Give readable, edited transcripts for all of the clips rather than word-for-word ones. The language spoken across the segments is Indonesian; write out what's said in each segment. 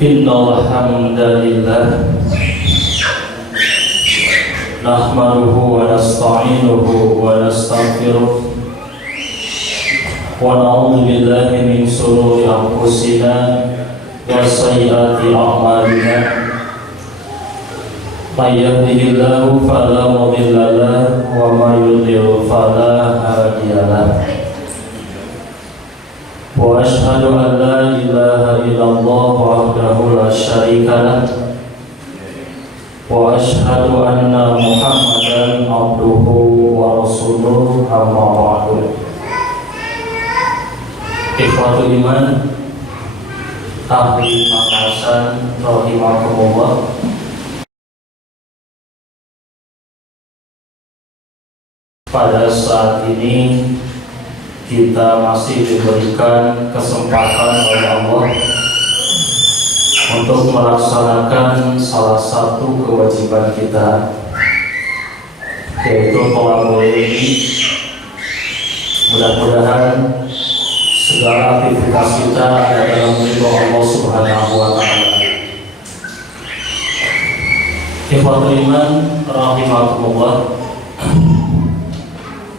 Innal hamdalillah nahmaduhu wa nasta'inuhu wa nastaghfiruh wa na'udzu billahi min shururi anfusina wa sayyiati a'malina may yahdihillahu fala mudilla lahu wa may yudlil fala hadiya lahu wa asyhadu an la ilaha illallah wahdahu la syarika lahu wa asyhadu anna Muhammadan abduhu wa rasuluh amma ba'du. Ikhwatul iman, ahli makasan rahimakumullah. Pada saat ini kita masih diberikan kesempatan oleh Allah untuk melaksanakan salah satu kewajiban kita, yaitu tolabul ilmi. Mudah-mudahan segala aktivitas kita ada dalam ridho Allah Subhanahu wa Ta'ala. Ikhwatul iman rahimakumullah,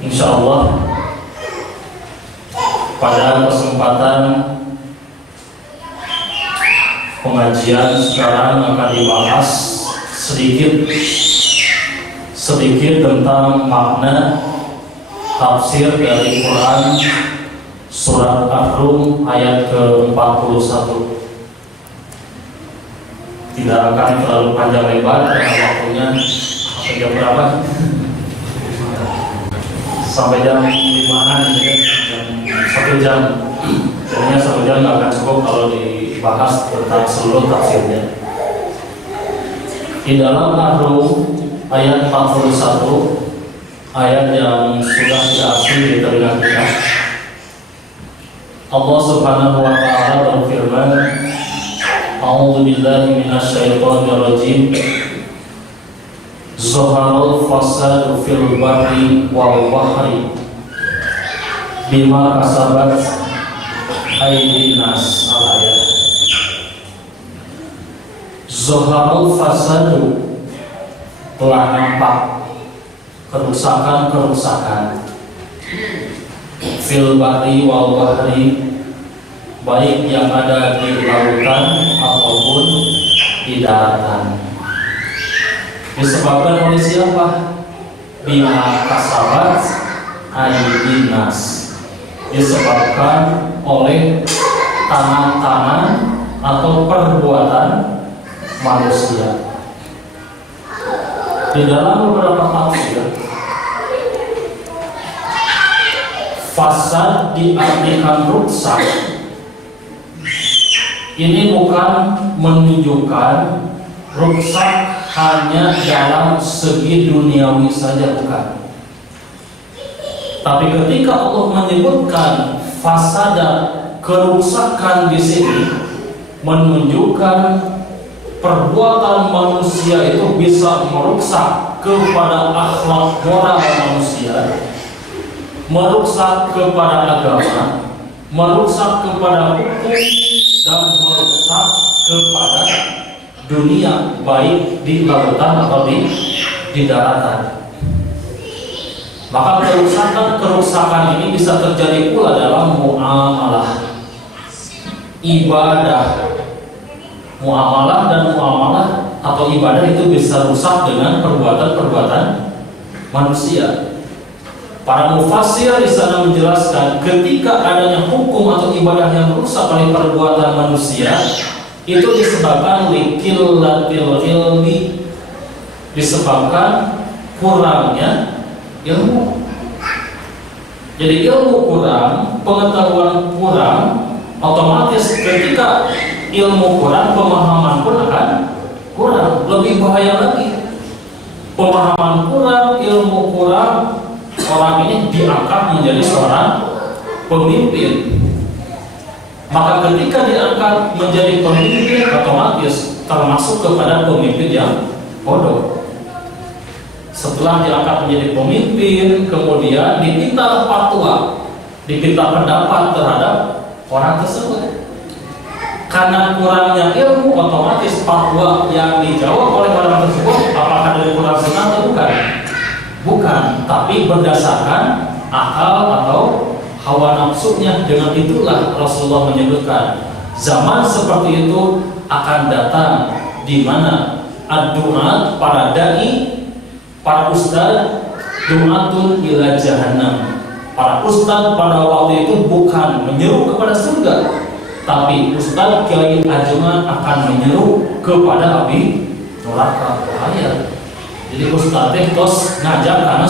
insyaallah pada kesempatan pengajian sekarang akan dibahas sedikit tentang makna tafsir dari Quran surat Ar-Rum ayat ke-41. Tidak akan terlalu panjang lebar karena waktunya sampai jam berapa? Sampai jam 5-an, jam 1 jam. Jadinya 1 jam nggak akan cukup kalau dibahas tentang seluruh tafsirnya. Di dalam Ar-Rum ayat 41, ayat yang sudah tidak asing di telinga kita, Allah Subhanahu wa Ta'ala berfirman, A'udzu billahi minasyaitonir rajim. Zaharal fasadu fil barri wal bahri bima kasabat aydin nas. Al-ayat. Zaharal fasadu, telah nampak kerusakan fil barri wal bahri, baik yang ada di lautan ataupun di daratan. Disebabkan oleh siapa? Bima kasabat aydin nas, disebabkan oleh tangan-tangan atau perbuatan manusia. Di dalam beberapa tafsir, fasad diartikan rusak. Ini bukan menunjukkan rusak hanya dalam segi duniawi saja, bukan. Tapi ketika Allah menyebutkan fasada, kerusakan di sini, menunjukkan perbuatan manusia itu bisa merusak kepada akhlak moral manusia, merusak kepada agama, merusak kepada hukum, dan merusak kepada dunia, baik di lautan atau di daratan. Maka kerusakan ini bisa terjadi pula dalam muamalah, ibadah. Muamalah atau ibadah itu bisa rusak dengan perbuatan manusia. Para mufassir di sana menjelaskan, ketika adanya hukum atau ibadah yang rusak oleh perbuatan manusia, itu disebabkan liqillatil ilmi, disebabkan kurangnya ilmu. Jadi ilmu kurang, pengetahuan kurang, otomatis ketika ilmu kurang, pemahaman pun akan kurang. Lebih bahaya lagi, pemahaman kurang, ilmu kurang, orang ini diangkat menjadi seorang pemimpin. Maka ketika diangkat menjadi pemimpin, otomatis termasuk kepada pemimpin yang bodoh. Setelah diangkat menjadi pemimpin, kemudian diminta fatwa, diminta pendapat terhadap orang tersebut. karena kurangnya ilmu otomatis fatwa yang dijawab oleh orang tersebut apakah dari kurang sunnah atau bukan? Bukan, tapi berdasarkan akal atau hawa nafsunya. Dengan itulah Rasulullah menyebutkan zaman seperti itu akan datang di mana ad-du'at, para dai, para ustaz, du'atun ila jahannam. Para ustaz pada waktu itu bukan menyeru kepada surga, tapi ustaz kiai ajuman akan menyeru kepada api neraka. Bahaya. Jadi ustaz teh tos ngajak karena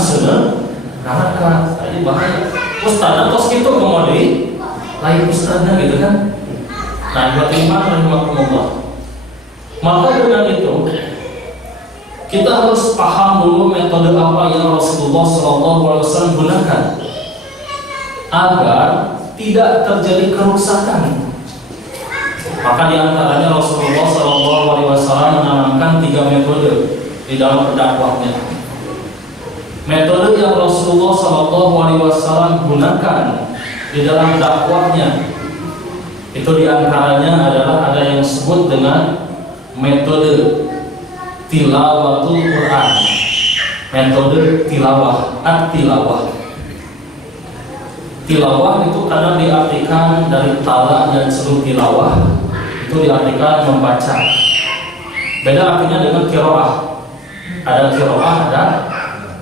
neraka. Jadi bahaya. Ustaz tos itu kemodi lain ustaznya gitu kan. Nah, buat iman rahimakumullah. Maka dengan itu kita harus paham dulu metode apa yang Rasulullah SAW gunakan agar tidak terjadi kerusakan. Maka diantaranya Rasulullah SAW menanamkan 3 metode di dalam berdakwahnya. Metode yang Rasulullah SAW gunakan di dalam dakwahnya itu diantaranya adalah ada yang disebut dengan metode tilawatul Quran, metode tilawah, at-tilawah. Tilawah itu kadang diartikan dari tala dan seluruh tilawah itu diartikan membaca. Beda artinya dengan qiraah. Ada qiraah, ada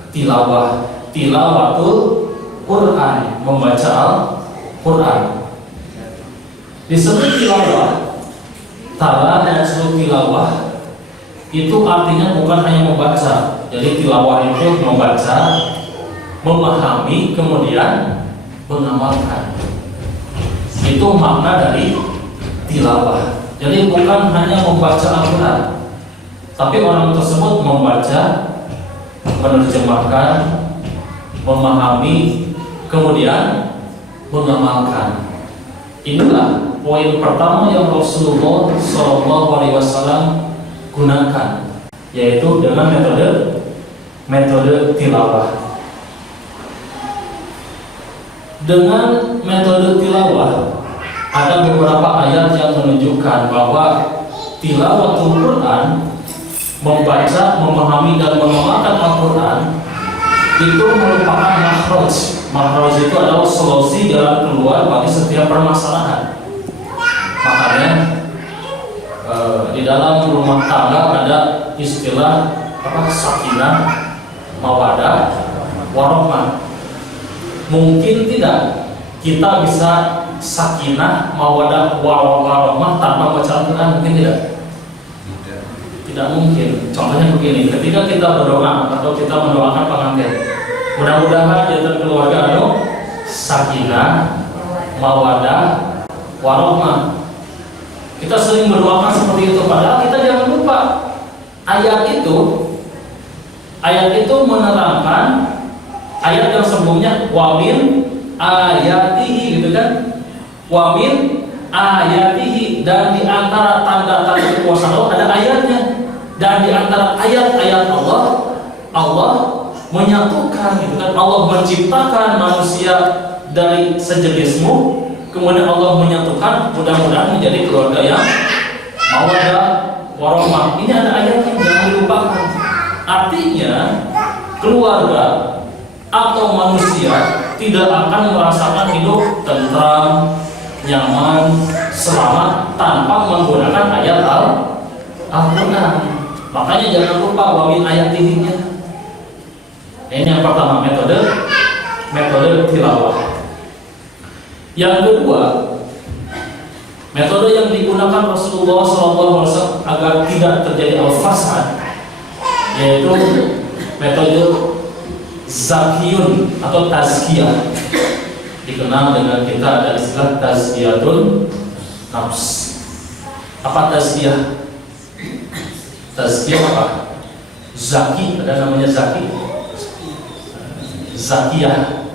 tilawah. Tilawatul Quran, membaca Al-Quran. Disebut tilawah, tala dan seluruh tilawah itu artinya bukan hanya membaca. Jadi tilawah itu membaca, memahami, kemudian mengamalkan. Itu makna dari tilawah. Jadi bukan hanya membaca Al-Quran, tapi orang tersebut membaca, menerjemahkan, memahami, kemudian mengamalkan. Inilah poin pertama yang Rasulullah SAW gunakan, yaitu dengan metode tilawah. Dengan metode tilawah ada beberapa ayat yang menunjukkan bahwa tilawatul Quran, membaca, memahami dan mengamalkan Al-Quran itu merupakan makhraj. Makhraj itu adalah solusi jalan keluar bagi setiap permasalahan. Makanya di dalam rumah tangga ada istilah sakinah, mawadah, warahmah. Mungkin tidak kita bisa sakinah, mawadah, warahmah tanpa baca Al-Quran, mungkin tidak? Tidak mungkin. Contohnya begini, ketika kita berdoa atau kita mendoakan pengantin, mudah-mudahan jantan keluarga sakinah, mawadah, warahmah. Kita sering berdoakan seperti itu, padahal kita jangan lupa ayat itu menerangkan ayat yang sebelumnya, wamin ayatihi, gitu kan? Wamin ayatihi, dan di antara tanda-tanda kekuasaan Allah ada ayatnya. Dan di antara ayat-ayat Allah menyatukan, gitu kan? Allah menciptakan manusia dari sejenismu, kemudian Allah menyatukan, mudah-mudahan menjadi keluarga yang mawaddah warahmah. Ini ada ayatnya, jangan dilupakan. Artinya keluarga atau manusia tidak akan merasakan hidup tentram, nyaman, selamat tanpa menggunakan ayat Al-Quran. Makanya jangan lupa wamin ayat ininya. Ini yang pertama, metode tilawah. Yang kedua, metode yang digunakan Rasulullah SAW agar tidak terjadi al-fasad, yaitu metode zakiyun atau tazkiyah. Dikenal dengan kita ada istilah tazkiyatun nafs. Apa tazkiyah? Tazkiyah apa? Zaki, ada namanya zaki. Zakiyah,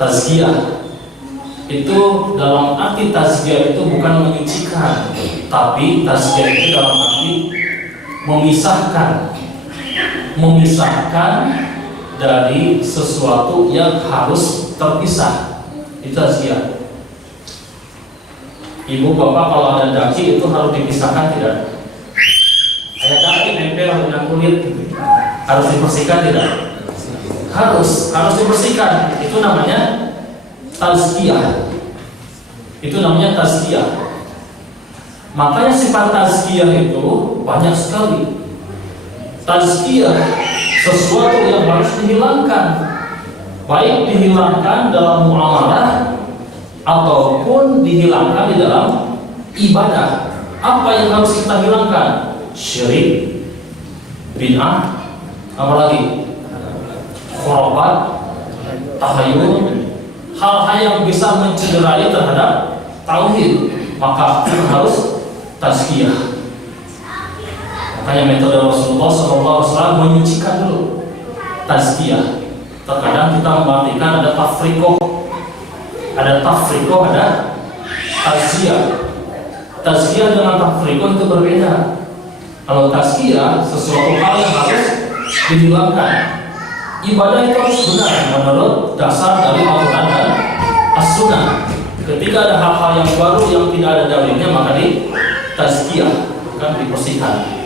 tazkiyah itu dalam arti tazkiyah itu bukan menyucikan, tapi tazkiyah itu dalam arti memisahkan dari sesuatu yang harus terpisah. Itu tazkiyah. Ibu bapak kalau ada daki itu harus dipisahkan tidak? Ada daki nempel dengan kulit harus dibersihkan tidak? Harus dibersihkan. Itu namanya tazkiyah. Itu namanya tazkiyah. Makanya sifat tazkiyah itu banyak sekali. Tazkiyah sesuatu yang harus dihilangkan, baik dihilangkan dalam muamalah ataupun dihilangkan di dalam ibadah. Apa yang harus kita hilangkan? Syirik, bid'ah, apalagi khurafat, tahayul, hal-hal yang bisa mencederai terhadap tauhid, maka kita harus tazkiyah. Makanya metode Rasulullah SAW menyucikan dulu, tazkiyah. Terkadang kita mengartikan ada tafriqoh, ada tazkiyah. Tazkiyah dengan tafriqoh itu berbeda. Kalau tazkiyah sesuatu hal yang harus dihilangkan. Ibadah itu harus benar menurut dasar dari Al-Quran dan As-Sunnah. Ketika ada hal-hal yang baru yang tidak ada dalilnya, maka di tazkiyah, bukan dibersihkan.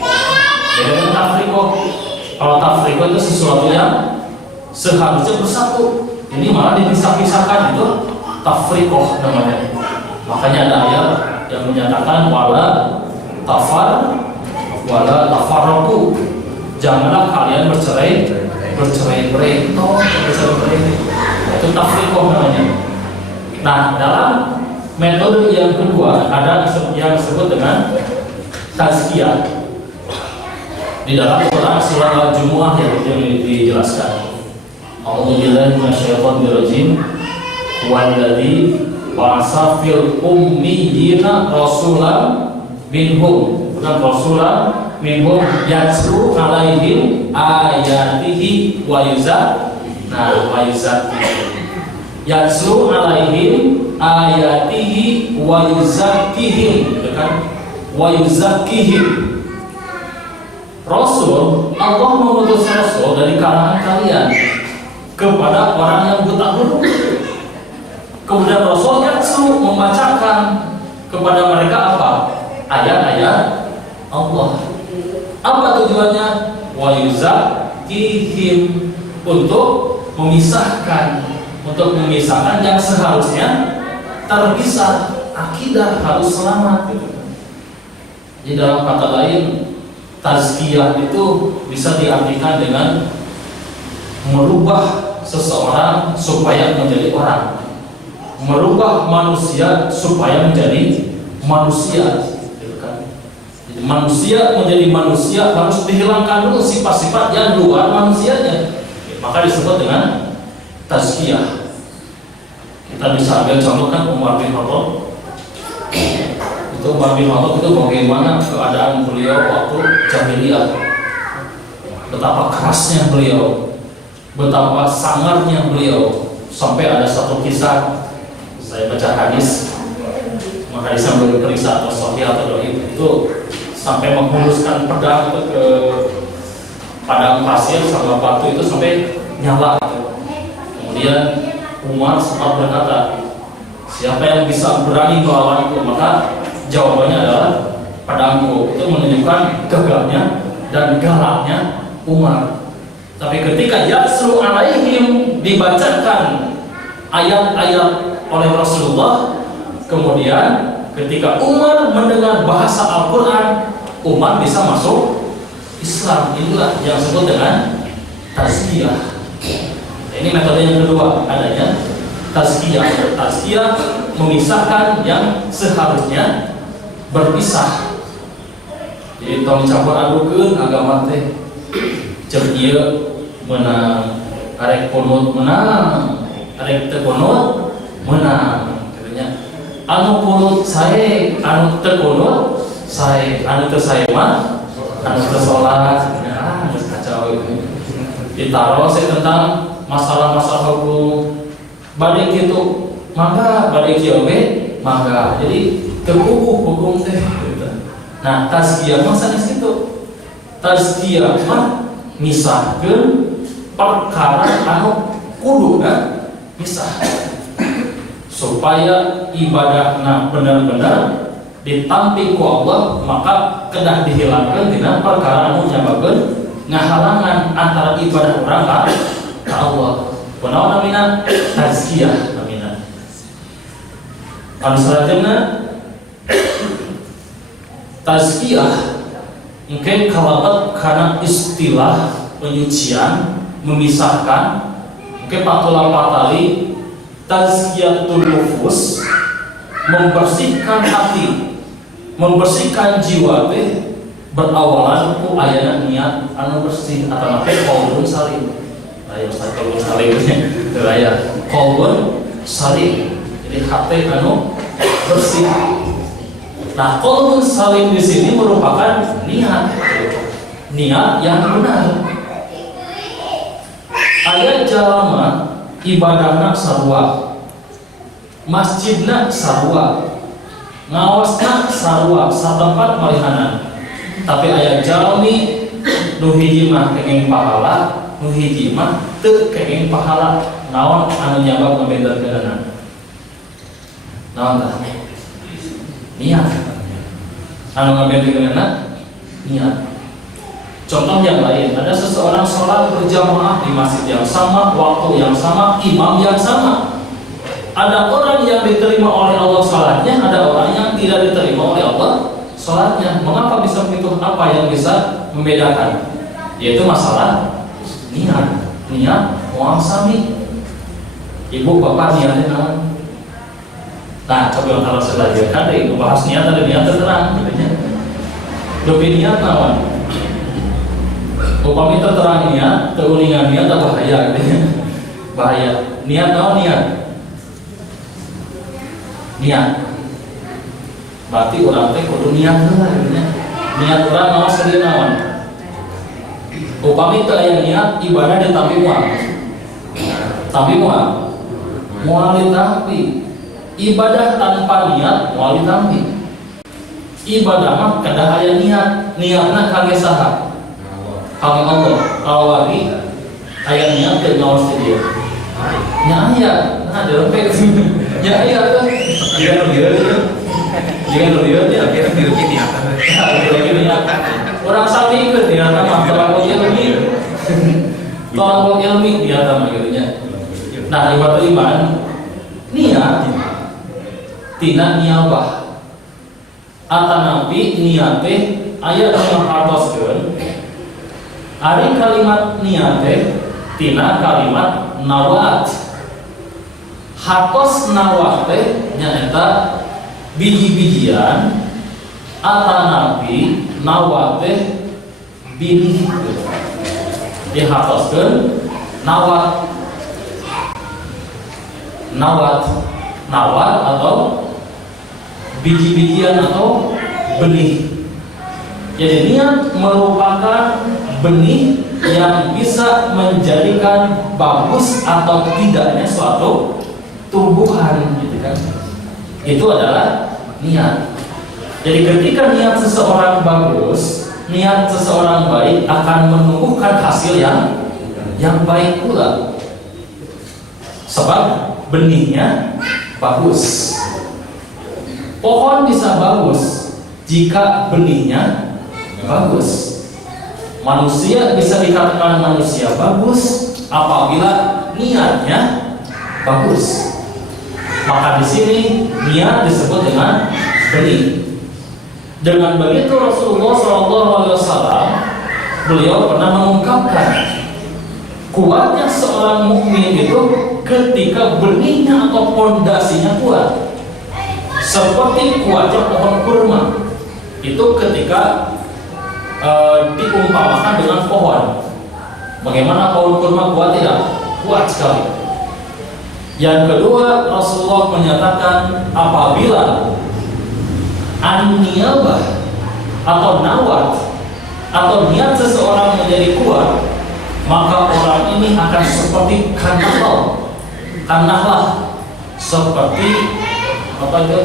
Beda dengan tafriqoh. Kalau tafriqoh itu sesuatu yang seharusnya bersatu, ini malah dipisah-pisahkan, itu tafriqoh namanya. Makanya ada ayat yang menyatakan wala tafarraqu, janganlah kalian bercerai-berai. Itu tafriqoh namanya. Nah, dalam metode yang kedua ada yang disebut dengan tazkiyah. Di dalam Quran surah Al-Jumu'ah yang dijelaskan. A'udzubillahi minasyaitonir rajim. Walladzi ba'atsa fil ummiyina rasulan minhum, bukan rasulan minhum yatlu alaihim ayatihi wa yuzakkihim. Yatlu alaihim ayatihi wa yuzakkihim, kan? Wa yuzakkihim. Rasul, Allah mengutus Rasul dari kalangan kalian kepada orang yang buta huruf. Kemudian Rasul yatlu membacakan kepada mereka apa? Ayat-ayat Allah. Apa tujuannya? Wa yuzakkihim, untuk memisahkan yang seharusnya terpisah. Akidah harus selamat. Di dalam kata lain, tazkiyah itu bisa diartikan dengan merubah seseorang supaya menjadi orang, merubah manusia supaya menjadi manusia. Jadi manusia menjadi manusia harus dihilangkan dulu sifat-sifat yang luar manusianya, maka disebut dengan tazkiyah. Kita bisa ambil contoh kan Umar bin Khattab. Itu Umar bin Khattab itu bagaimana keadaan beliau waktu jahiliyah, betapa kerasnya beliau, betapa sangarnya beliau, sampai ada satu kisah, saya baca hadis, maka hadis yang belum diperiksa atau sahih atau dhaif, itu sampai menghuluskan pedang itu ke padang pasir sama batu itu sampai nyala. Kemudian Umar sempat berkata, siapa yang bisa berani melawanku, maka jawabannya adalah pedangku. Itu menunjukkan gagahnya dan galaknya Umar. Tapi ketika yatlu alaihim, dibacakan ayat-ayat oleh Rasulullah, kemudian ketika Umar mendengar bahasa Al-Quran, Umar bisa masuk Islam. Inilah yang disebut dengan tazkiyah. Ini metode yang kedua, adanya tazkiyah. Tazkiyah memisahkan yang seharusnya berpisah. Jadi tong campur adukeun agama teh. Cek ieu menang, arek kunut menang, arek teu kunut menang. Katanya anu kunut sae, anu teu kunut sae, anu teu sae mah anu teu salat. Nah, geus kacau itu. Ditaruh tentang masalah-masalah hukum. Bade kitu, maka bade kieu ge, maka jadi terkukuh hukum teh. Nah, tazkiyah mah sanes kitu. Tazkiyah mah misahkeun perkara anu kudu kan misah supaya ibadahna benar-benar ditampi ku Allah, maka kedah dihilangkan dina perkara anu nyabakeun ngahalangan antara ibadah urang ka Allah. Kunaon namina? Tazkiyah namina. Anu salajengna tazkiyah engke kalabat kana istilah penyucian, memisahkan. Engke patula patali tazkiyatul nufus, membersihkan hati, membersihkan jiwa teh berawalan ku ayana niat anu bersih atau nate qaulun salim. Aya Ustaz qaulun salim teh aya qaulun salim. Jadi hati anu bersih. Nah, qaulun salim di sini merupakan niat yang benar. Aya jalma ibadahna sarua, masjidna sarua, ngawasna sarua, satempat malihanan. Tapi aya jalmi nu hiji mah kenging pahala, nu hiji mah teu kenging pahala. Naon anu nyabab ngabedakeunana? Naon tah? Niat. Anu ngabedakeunana niat. Contoh yang lain, ada seseorang sholat berjamaah di masjid yang sama, waktu yang sama, imam yang sama. Ada orang yang diterima oleh Allah sholatnya, ada orang yang tidak diterima oleh Allah sholatnya. Mengapa bisa begitu? Apa yang bisa membedakan? Yaitu masalah niat muang sami. Ibu bapak niatnya naon? Nah, coba kalau saya lanjutkan deh, membahas niat ada niat terang, gitu. Lebih niat naon? Upami terterang niat, keuningan niat atau bahaya gitu ya. Bahaya. Niat naon niat? Niat. Berarti urang teh kudu niat heula gitu ya. Niat urang naon sadia naon? Upami teu aya niat ibadah ditampi moal. Tampi moal. Moal ditampi. Ibadah tanpa niat moal ditampi. Ibadah mah kedah aya niat, niatna kangge saha? Kami Allah, kalau lagi ayat niat dan ngawas dia. Nya aya, nah dirempek nya aya tuh. Jangan lihat ya, kita miliki niat. Orang sami ikut niat mah kalau ilmi. Tolong ilmi niat mah gitu nya. Nah, ibadah iman niat tina niabah. Atanapi niat teh aya anu hartoskeun. Ari kalimat niat teh tina kalimat nawat. Hatos nawat teh nyaeta biji-bijian atanapi nawat teh binih. Dihatoskeun nawat atau biji-bijian atau benih. Jadi niat merupakan benih yang bisa menjadikan bagus atau tidaknya suatu tumbuhan, gitu kan? Itu adalah niat. Jadi ketika niat seseorang bagus, niat seseorang baik akan menumbuhkan hasil yang baik pula. Sebab benihnya bagus. Pohon bisa bagus jika benihnya bagus. Manusia bisa dikatakan manusia bagus apabila niatnya bagus. Maka di sini niat disebut dengan benih. Dengan begitu Rasulullah SAW beliau pernah mengungkapkan kuatnya seorang mukmin itu ketika benihnya atau pondasinya kuat. Seperti kuatnya pohon kurma itu ketika diumpamakan dengan pohon. Bagaimana pohon kurma kuat tidak? Kuat sekali. Yang kedua, Rasulullah menyatakan apabila an-niyabah atau nawat atau niat seseorang menjadi kuat, maka orang ini akan seperti kanahlah seperti apa itu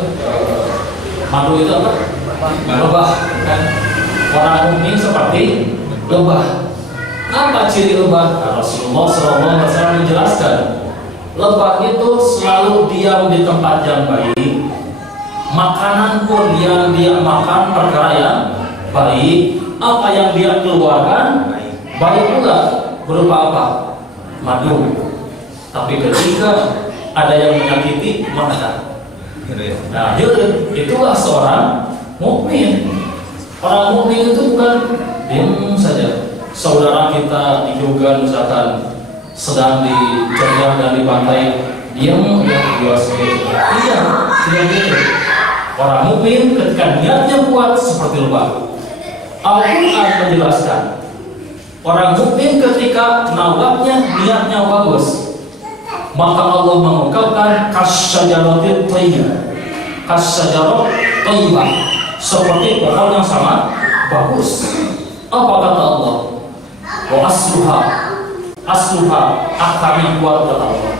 madu itu apa? Lebah kan? Orang mukmin seperti lebah. Apa ciri lebah? Nah, Rasulullah SAW menjelaskan Lebah itu selalu diam di tempat yang baik. Makanan pun yang dia makan perkara yang baik. Apa yang dia keluarkan baik pula. Berupa apa? Madu. Tapi ketika ada yang menyakiti, maka nah, itulah seorang mukmin. Orang mukmin itu bukan diam saja. Saudara kita diduga misalkan sedang dicegah dan dibantai, diam ya dua seperti iya, tidak gitu. Orang mukmin ketika niatnya kuat seperti lebah. Al-Quran menjelaskan orang mukmin ketika nawabnya niatnya bagus, maka Allah mengungkapkan kasyajarati thayyibah, kasyajarah thayyibah, seperti pohon yang sangat bagus. Apa kata Allah? Wa asluha akarnya kuat kata Allah.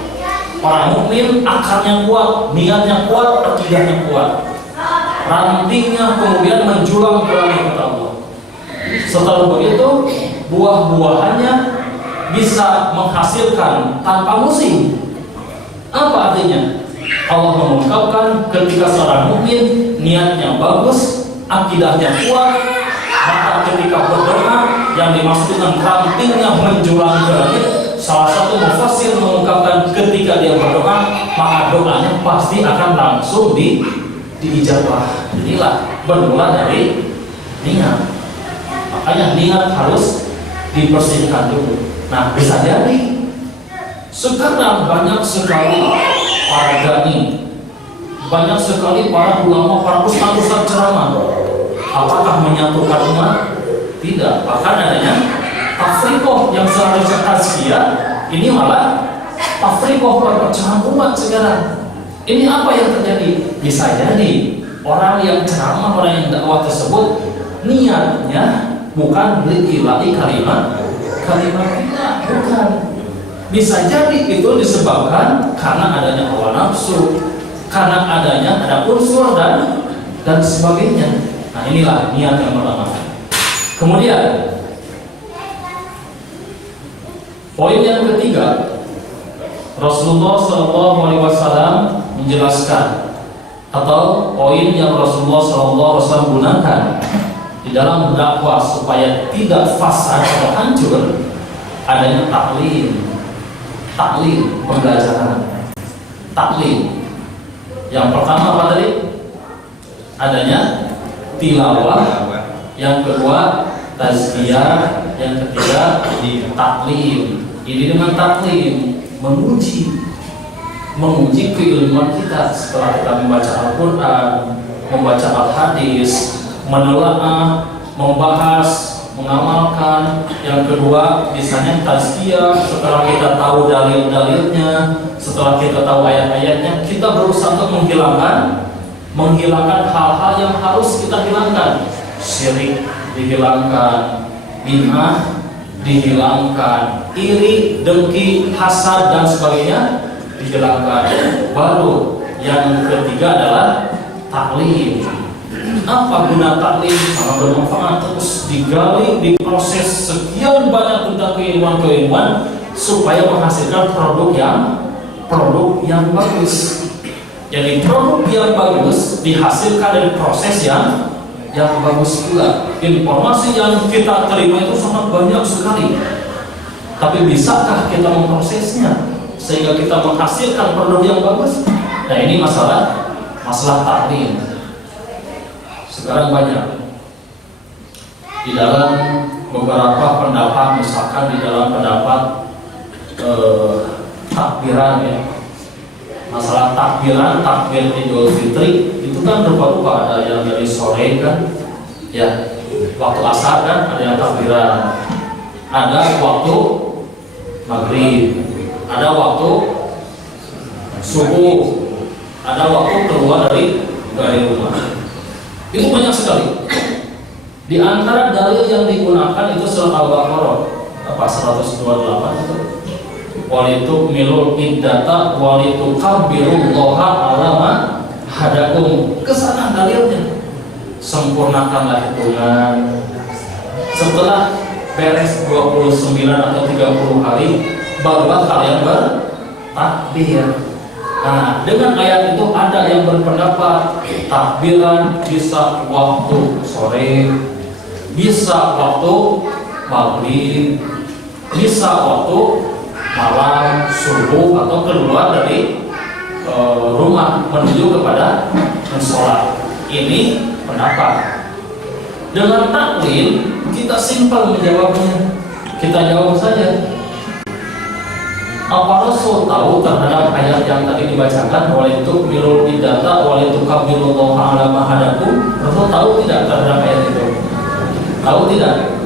Orang mukmin akarnya kuat, niatnya kuat, akidahnya kuat. Rantingnya kemudian menjulang ke langit kata Allah. Setelah begitu buah-buahannya bisa menghasilkan tanpa musim. Apa artinya? Allah mengungkapkan ketika seorang mukmin niatnya bagus, akidahnya kuat, maka ketika berdoa yang dimaksud dengan rantingnya menjulang ke langit, salah satu mufassir mengungkapkan ketika dia berdoa maka doanya pasti akan langsung diijabah. Inilah bermula dari niat. Makanya niat harus dibersihkan dulu. Nah, bisa jadi sekarang banyak sekali para dai, banyak sekali para ulama, para ustaz ceramah. Apakah menyatukan umat? Tidak. Bahkan adanya tafriqah yang seharusnya tazkiyah, ini malah tafriqah perpecahan umat sekarang. Ini apa yang terjadi? Bisa jadi orang yang ceramah, orang yang dakwah tersebut niatnya bukan lillahi kalimat kita, bukan. Bisa jadi itu disebabkan karena adanya hawa nafsu, karena adanya ada unsur dan sebagainya. Nah, inilah niat yang pertama. Kemudian poin yang ketiga, Rasulullah SAW menjelaskan, atau poin yang Rasulullah SAW gunakan di dalam dakwah supaya tidak fasad atau hancur, adanya taklim, pembelajaran, taklim. Yang pertama apa tadi? Adanya tilawah, yang kedua tazkiyah, yang ketiga taklim. Ini dengan taklim menguji keilmuan kita setelah kita membaca Al-Quran, membaca Al-Hadis, menelaah, membahas, mengamalkan. Yang kedua misalnya tazkiyah, setelah kita tahu dalil-dalilnya, setelah kita tahu ayat-ayatnya, kita berusaha untuk menghilangkan hal-hal yang harus kita hilangkan. Syirik dihilangkan, bid'ah dihilangkan, iri, dengki, hasad dan sebagainya dihilangkan. Baru yang ketiga adalah taklim. Apa guna taklim? Sangat bermanfaat. Terus digali, diproses sekian banyak tentang keilmuan supaya menghasilkan produk yang bagus. Jadi produk yang bagus dihasilkan dari proses yang bagus pula. Informasi yang kita terima itu sangat banyak sekali, tapi bisakah kita memprosesnya sehingga kita menghasilkan produk yang bagus? Nah, ini masalah taklim. Sekarang banyak di dalam beberapa pendapat, misalkan di dalam pendapat takbiran ya, masalah takbir Idul Fitri itu kan rupa-rupa, ada yang dari sore kan ya, waktu asar kan ada yang takbiran, ada waktu maghrib, ada waktu subuh, ada waktu keluar dari rumah. Itu banyak sekali. Di antara dalil yang digunakan itu surat Al-Baqarah 128 itu. Walitu milul iddata walitu kabbirullaha ala ma hadakum. Kesana dalilnya. Sempurnakanlah hitungan. Setelah beres 29 atau 30 hari barulah kalian takbir. Nah, dengan ayat itu ada yang berpendapat takbiran bisa waktu sore, bisa waktu maghrib, bisa waktu malam, subuh, atau keluar dari rumah menuju kepada musola. Ini pendapat. Dengan takwil kita simpel menjawabnya. Kita jawab saja. Apa Rasul tahu terhadap ayat yang tadi dibacakan, walitu birul idata walitu kabirullah ala mahadakum? Rasul tahu tidak terhadap ayat itu? Tahu tidak?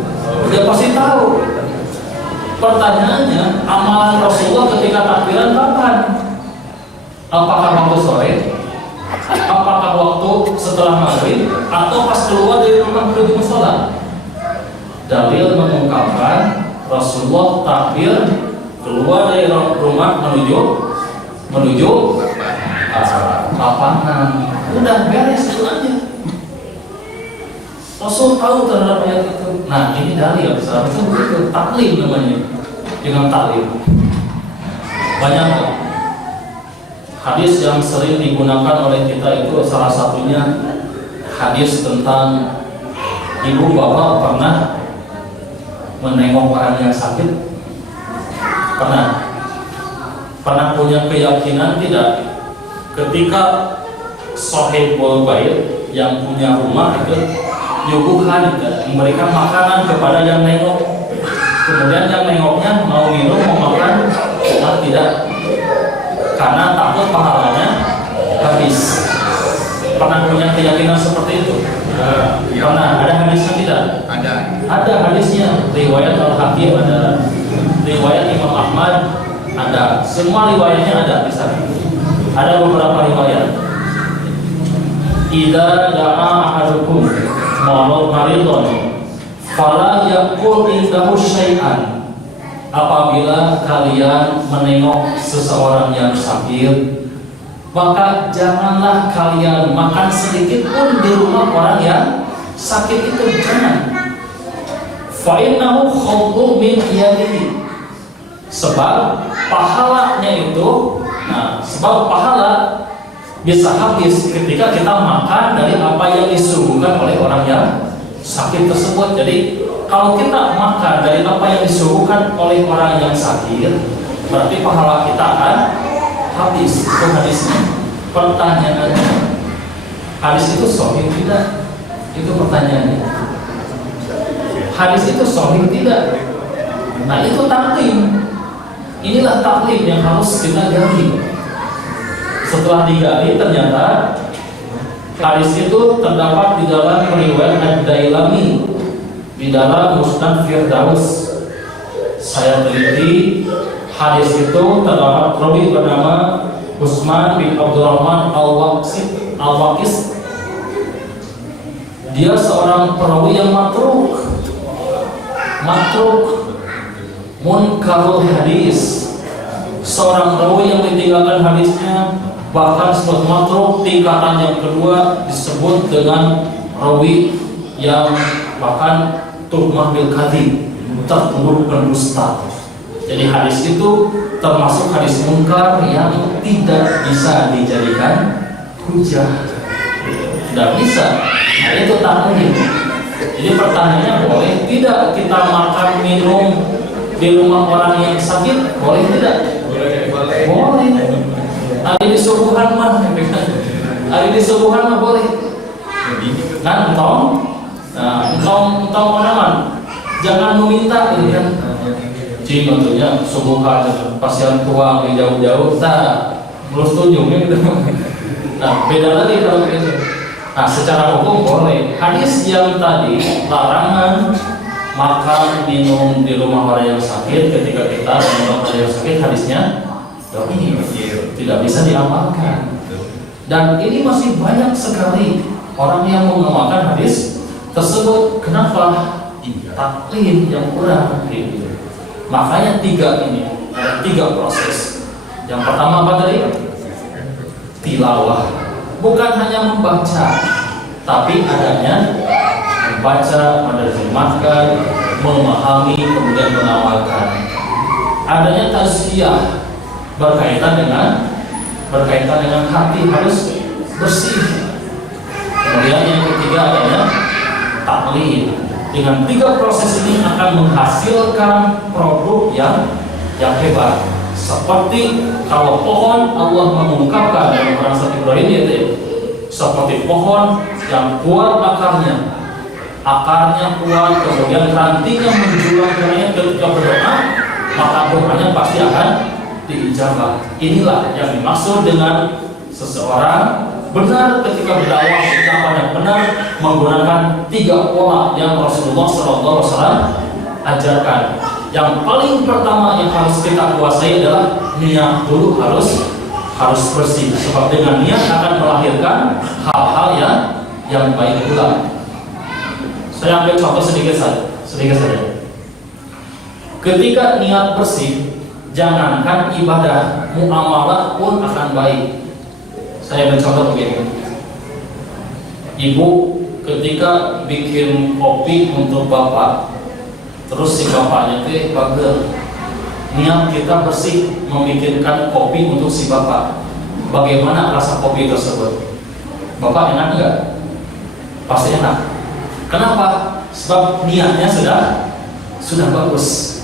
Dia pasti tahu. Pertanyaannya, amalan Rasulullah ketika takbiran kapan? Apakah waktu sore? Apakah waktu setelah maghrib? Atau pas keluar dari rumah menuju musola? Dalil mengungkapkan Rasulullah takbir keluar dari rumah menuju lapangan. Udah beres itu aja. Rasul tahu terhadap ayat itu. Nah, ini dalil. Salah satu itu taklim namanya. Dengan taklim. Banyak hadis yang sering digunakan oleh kita itu, salah satunya hadis tentang ibu bapak pernah menengok orang yang sakit. Pernah punya keyakinan tidak ketika sahibul bait yang punya rumah itu nyuguhan memberikan makanan kepada yang nengok, kemudian yang nengoknya mau minum mau makan, tidak, karena takut pahalanya habis. Pernah punya keyakinan seperti itu? Pernah. Ada hadisnya tidak? Ada hadisnya. Riwayat Al-Hakim ada, riwayat Imam Ahmad ada, semua riwayatnya ada di sana. Ada beberapa riwayat. Idza da'a ahadukum maridun fala yaqul indahu syai'an. Apabila kalian menengok seseorang yang sakit, maka janganlah kalian makan sedikit pun di rumah orang yang sakit itu, jangan. Fa innahu khawdun min yadihi. Sebab pahalanya itu, sebab pahala bisa habis ketika kita makan dari apa yang disuguhkan oleh orang yang sakit tersebut. Jadi kalau kita makan dari apa yang disuguhkan oleh orang yang sakit, berarti pahala kita akan habis. Itu hadisnya. Pertanyaannya, hadis itu sahih tidak? Itu pertanyaannya. Hadis itu sahih tidak? Nah, itu taklim. Inilah taklim yang harus kita gali. Setelah digali, ternyata hadis itu terdapat di dalam riwayat Ad-Dailami, di dalam Musnad Firdaus. Saya teliti, hadis itu terdapat rawi bernama Utsman bin Abdurrahman Al-Waqis. Dia seorang perawi yang matruk, munkarul hadis, seorang rawi yang ditinggalkan hadisnya, bahkan sebut matruk. Tingkatan yang kedua disebut dengan rawi yang bahkan tuhmah bil kadhib, tertuduh pendusta. Jadi hadis itu termasuk hadis munkar yang tidak bisa dijadikan hujah, tidak bisa. Nah, itu taklim. Jadi pertanyaannya, boleh tidak kita makan minum di rumah orang yang sakit? Boleh tidak? Boleh. Hari di subuhan mah, boleh. Nah, entong mana? Jangan meminta, gitu kan? Cing tentunya subuhan pasien tua jauh-jauh, belum setuju gitu. Nah, beda lagi kalau begitu. Nah, secara hukum boleh. Hadis yang tadi larangan makan minum di rumah orang yang sakit ketika kita menolak orang yang sakit, hadisnya tidak bisa diamalkan. Dan ini masih banyak sekali orang yang mengamalkan hadis tersebut. Kenapa? Taklim yang kurang. Makanya ada tiga proses. Yang pertama apa tadi? Tilawah. Bukan hanya membaca, tapi adanya membaca, menerjemahkan, memahami, kemudian mengamalkan. Adanya tazkiyah, berkaitan dengan hati harus bersih. Kemudian yang ketiga adalah taklid. Dengan 3 proses ini akan menghasilkan produk yang hebat. Seperti kalau pohon Allah mengungkapkan dalam Quran Surat Ibrahim, yaitu seperti pohon yang kuat akarnya kuat, kemudian rantingnya menjulang karenanya ketika berdoa, maka doanya pasti akan diijabah. Inilah yang dimaksud dengan seseorang benar ketika berdakwah, yang benar menggunakan 3 pola yang Rasulullah SAW ajarkan. Yang paling pertama yang harus kita kuasai adalah niat dulu harus bersih. Sebab dengan niat akan melahirkan hal-hal yang baik pula. Saya ambil contoh sedikit saja. Ketika niat bersih, jangankan ibadah, muamalah pun akan baik. Saya ambil contoh begini. Ibu ketika bikin kopi untuk bapak, terus si bapaknya itu bagel. Niat kita bersih membikinkan kopi untuk si bapak. Bagaimana rasa kopi tersebut? Bapak enak enggak? Pasti enak. Kenapa? Sebab niatnya sudah bagus.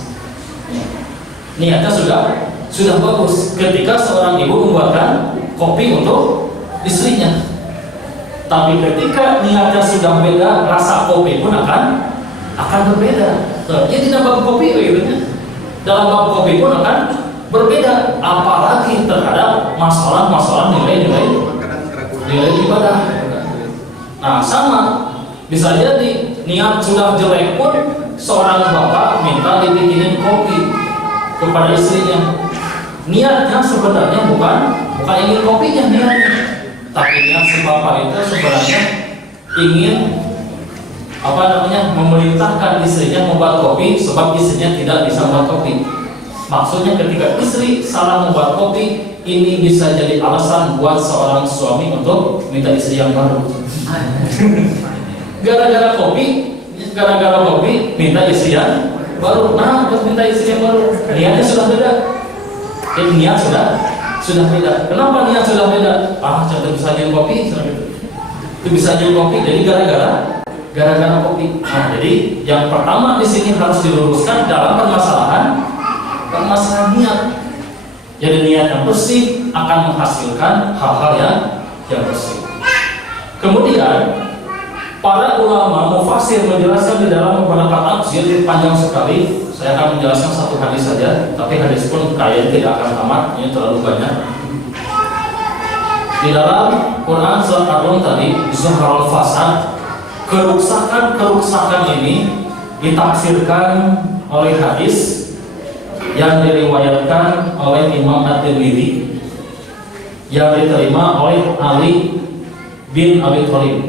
Niatnya sudah bagus. Ketika seorang ibu membuatkan kopi untuk istrinya, tapi ketika niatnya sudah beda, rasa kopi pun akan berbeda. Ya tidak bab kopi gitu. Dalam bab kopi pun akan berbeda, apalagi terhadap masalah nilai ibadah. Nah, sama. Bisa jadi niat sudah jelek pun seorang bapak minta dibikinin kopi kepada istrinya. Niatnya sebenarnya bukan ingin kopinya niatnya, tapi niat si bapak itu sebenarnya ingin memerintahkan istrinya membuat kopi, sebab istrinya tidak bisa membuat kopi. Maksudnya ketika istri salah membuat kopi, ini bisa jadi alasan buat seorang suami untuk minta istri yang baru. Gara-gara kopi minta istri yang baru. Nah, buat minta istri yang baru, niatnya sudah beda. Niat sudah beda. Kenapa niat sudah beda? Contoh bisa jadi kopi, itu bisa jadi kopi. Jadi gara-gara kopi. Nah, jadi yang pertama di sini harus diluruskan dalam permasalahan niat. Jadi niat yang bersih akan menghasilkan hal-hal yang bersih. Kemudian para ulama mufasir menjelaskan di dalam beberapa tafsir panjang sekali. Saya akan menjelaskan satu hadis saja, tapi hadis pun kayaknya tidak akan tamat, ini terlalu banyak. Di dalam Quran surat Ar-Rum tadi, Zuhrul Fasad, kerusakan ini ditafsirkan oleh hadis yang diriwayatkan oleh Imam At-Tirmidzi yang diterima oleh Ali bin Abi Thalib.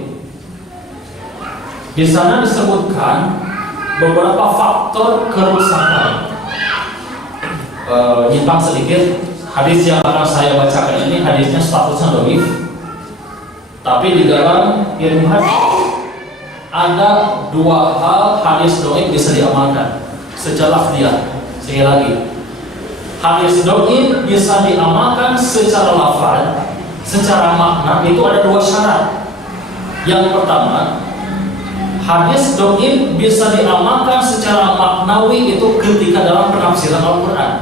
Di sana disebutkan beberapa faktor kerusakan. Nyimpang sedikit, hadis yang akan saya bacakan ini hadisnya statusnya dhaif. Tapi di dalam ilmu hadis ada 2 hal hadis dhaif bisa diamalkan secara lafziah. Sekali lagi, hadis dhaif bisa diamalkan secara lafaz, secara makna itu ada 2 syarat. Yang pertama, hadis dhaif bisa diamalkan secara maknawi itu ketika dalam penafsiran Al-Quran.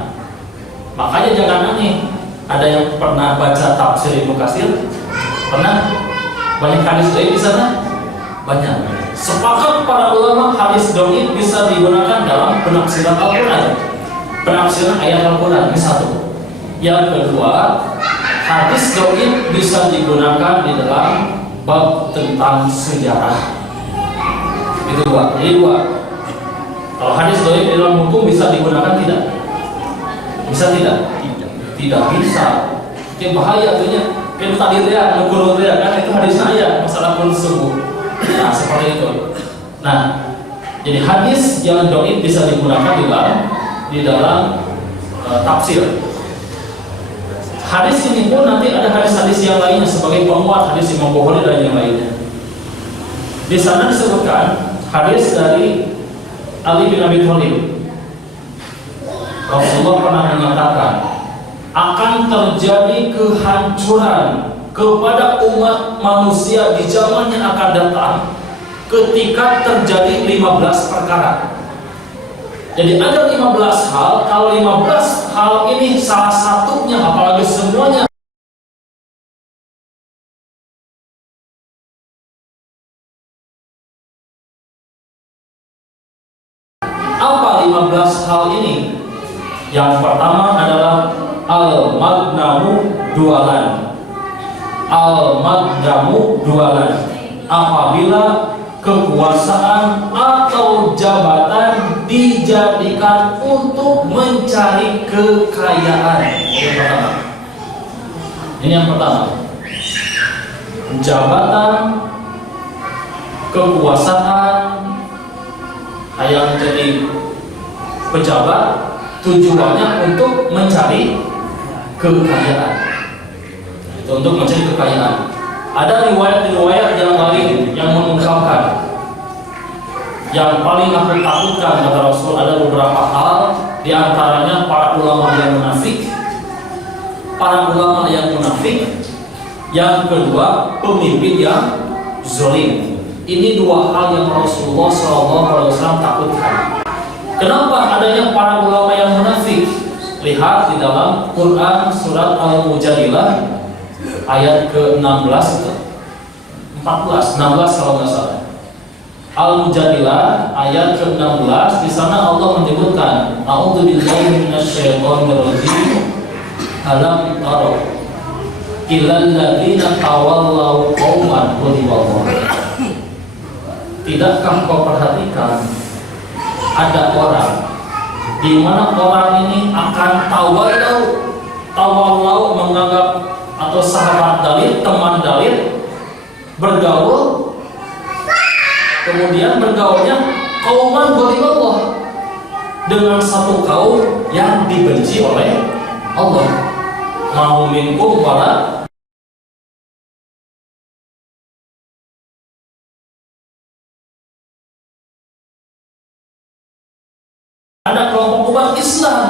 Makanya jangan aneh. Ada yang pernah baca tafsir Ibnu Katsir? Pernah? Banyak hadis dhaif di sana? Banyak. Sepakat para ulama hadis dhaif bisa digunakan dalam penafsiran Al-Quran, penafsiran ayat Al-Quran. Ini satu. Yang kedua, hadis dhaif bisa digunakan di dalam bab tentang sejarah. Itu 2. Jadi 2. Kalau hadis dhaif di dalam hukum bisa digunakan tidak? Bisa tidak? Tidak bisa. Itu bahaya artinya. Kita tadi lihat nukur kan itu hadisnya ya masalah pun subuh. Nah, seperti itu. Nah, jadi hadis yang dhaif bisa digunakan di dalam tafsir. Hadis ini pun nanti ada hadis-hadis yang lainnya sebagai penguat hadis Imam Bukhari dan yang lainnya. Di sana disebutkan hadis dari Ali bin Abi Thalib. Rasulullah pernah menyatakan, akan terjadi kehancuran kepada umat manusia di zaman yang akan datang ketika terjadi 15 perkara. Jadi ada 15 hal. Kalau 15 hal ini salah satunya, apalagi semuanya apa 15 hal ini? Yang pertama adalah al-magnamu dualan. Al-magnamu dualan, apabila kekuasaan atau jabatan dijadikan untuk mencari kekayaan. Yang pertama. Ini yang pertama. Jabatan, kekuasaan, yang jadi pejabat tujuannya untuk mencari kekayaan. Itu untuk mencari kekayaan. Ada riwayat-riwayat yang lain yang mengungkapkan yang paling aku takutkan kata Rasul ada beberapa hal, di antaranya para ulama yang munafik. Yang kedua, pemimpin yang zalim. Ini dua hal yang Rasulullah SAW takutkan. Kenapa adanya para ulama yang munafik? Lihat di dalam Quran surat Al-Mujadilah ayat ke-16 itu 16 kalau nggak salah. Al-Mujadilah ayat ke-16, di sana Allah menyebutkan a'udzubillahi minasyaitonirrajim, alam tara ilal ladzina tawallaw qauman ghadiballahu. Tidakkah kau perhatikan ada orang di mana orang ini akan tawallau menganggap atau sahabat dalil, teman dalil, bergaul, kemudian bergaulnya kauman ghadiballah, dengan satu kaum yang dibenci oleh Allah. Mau minkum wala ada kelompok umat Islam.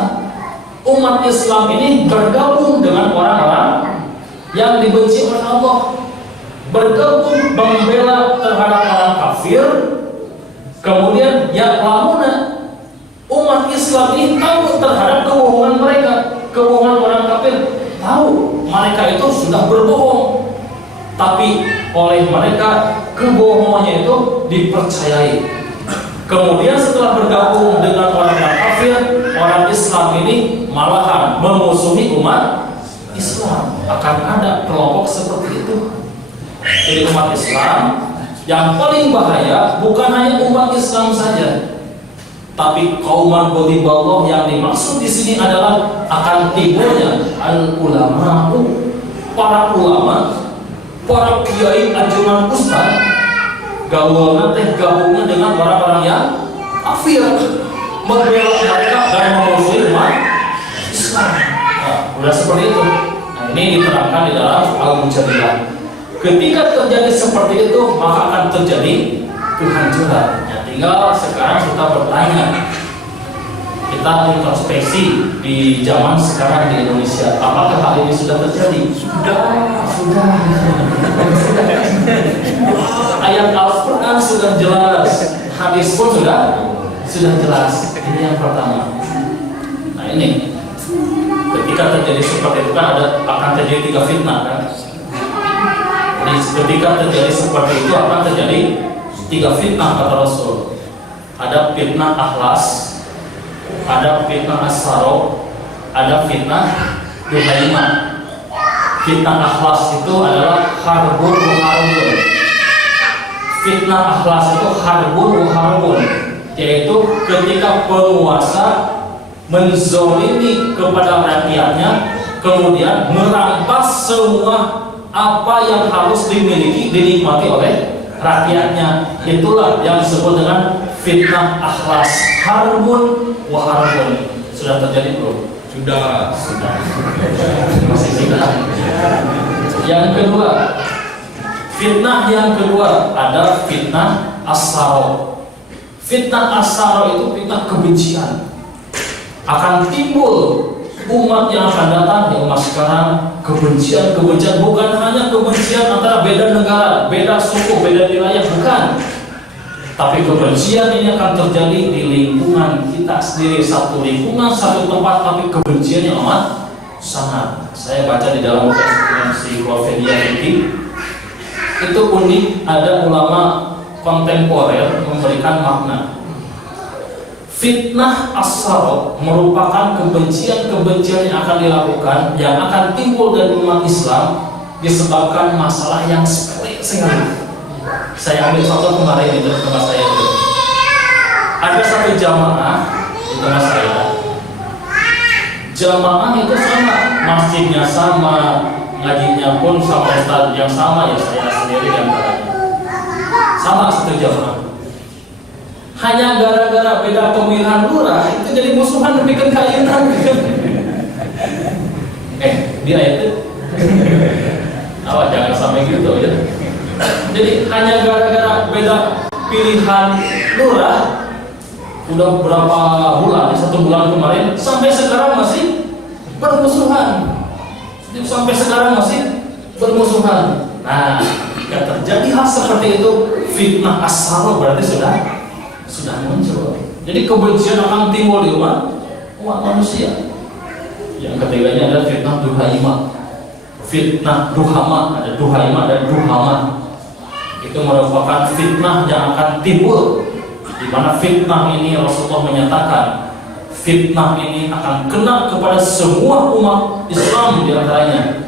Umat Islam ini bergabung dengan orang-orang yang dibenci oleh Allah, bergabung membela terhadap orang kafir. Kemudian ya lamuna, umat Islam ini tahu terhadap kebohongan mereka, kebohongan orang kafir, tahu mereka itu sudah berbohong, tapi oleh mereka kebohongannya itu dipercayai. Kemudian setelah bergabung dengan orang-orang kafir, orang Islam ini malahan memusuhi umat Islam. Akan ada kelompok seperti itu. Jadi umat Islam yang paling bahaya bukan hanya umat Islam saja, tapi kauman ghadiballah yang dimaksud di sini adalah akan timbulnya al-ulama, para ulama, para kiai, ajunan ustaz, gabungan dengan orang-orang yang kafir, membela mereka dan memusuhi umat Islam. Udah seperti itu. Nah, ini diterangkan di dalam Al-Mujadilah. Ketika terjadi seperti itu, maka akan terjadi kehancuran. Ya, tinggal sekarang kita bertanya, kita introspeksi di zaman sekarang di Indonesia, apakah hal ini sudah terjadi? Sudah. Ayat Al-Quran sudah jelas, hadis pun sudah jelas. Ini yang pertama. Nah ini, ketika terjadi seperti itu kan akan terjadi 3 fitnah kan. Jadi ketika terjadi seperti itu akan terjadi 3 fitnah kata Rasul. Ada fitnah akhlas, ada fitnah as-saro, ada fitnah duhaimah. Fitnah akhlas itu adalah harbun wa harbun. Fitnah akhlas itu harbun wa harbun, yaitu ketika penguasa menzolimi kepada rakyatnya, kemudian merampas semua apa yang harus dinikmati oleh rakyatnya. Itulah yang disebut dengan fitnah akhlas, harbun wa harbun. Sudah terjadi belum? Sudah. Masih tidak. Yang kedua, fitnah yang kedua ada fitnah as-saro. Fitnah as-saro itu fitnah kebencian. Akan timbul umat yang akan datang di umat sekarang, kebencian bukan hanya kebencian antara beda negara, beda suku, beda wilayah, bukan. Tapi kebencian ini akan terjadi di lingkungan kita sendiri, satu lingkungan, satu tempat, tapi kebencian yang amat sangat. Saya baca di dalam ensiklopedia ini, itu unik, ada ulama kontemporer memberikan makna. Fitnah as-sara merupakan kebencian-kebencian yang akan dilakukan, yang akan timbul dari umat Islam disebabkan masalah yang sepele sekali. Saya ambil contoh kemarin di tempat saya itu. Ada satu jamaah di tempat saya. Jamaah itu sama, masjidnya sama, ngajinya pun sama, ustaz yang sama, ya saya sendiri yang sama satu jamaah. Hanya gara-gara beda pemilihan lurah itu jadi musuhan bikin kainan. Dia itu awas jangan sampai gitu ya. Jadi hanya gara-gara beda pilihan lurah, udah berapa bulan, 1 bulan kemarin, sampai sekarang masih bermusuhan. Sampai sekarang masih bermusuhan. Nah, jika terjadi hal seperti itu, fitnah as-sara berarti sudah muncul. Jadi kebencian akan timbul di umat manusia. Yang ketiganya adalah fitnah duhaimah. Fitnah duhama, ada duhaimah dan duhama. Itu merupakan fitnah yang akan timbul, di mana fitnah ini Rasulullah menyatakan fitnah ini akan kena kepada semua umat Islam di antaranya.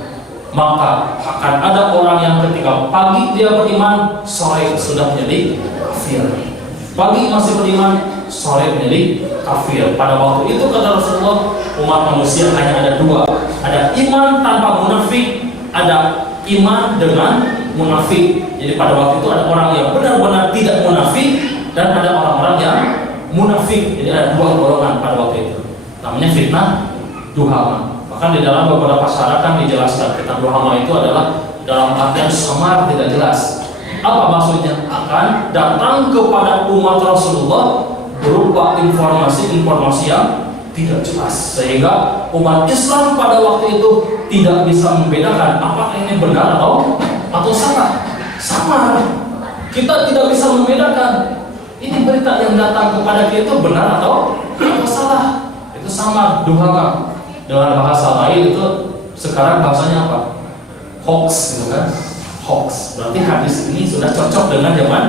Maka akan ada orang yang ketika pagi dia beriman, sore sudah menjadi kafir. Pagi masih beriman, sore menjadi kafir. Pada waktu itu kata Rasulullah, umat manusia hanya ada 2. Ada iman tanpa munafik, ada iman dengan munafik. Jadi pada waktu itu ada orang yang benar-benar tidak munafik, dan ada orang-orang yang munafik. Jadi ada 2 golongan pada waktu itu. Namanya fitnah duhama. Bahkan di dalam beberapa syarat kan dijelaskan fitnah duhama itu adalah dalam artian samar, tidak jelas. Apa maksudnya? Akan datang kepada umat Rasulullah berupa informasi-informasi yang tidak jelas, sehingga umat Islam pada waktu itu tidak bisa membedakan apakah ini benar atau salah. Samar. Kita tidak bisa membedakan ini berita yang datang kepada kita itu benar atau salah. Itu samar, duhama. Dengan bahasa lain itu sekarang bahasanya apa? Hoax, gitu kan? Hoax. Berarti hadis ini sudah cocok dengan zaman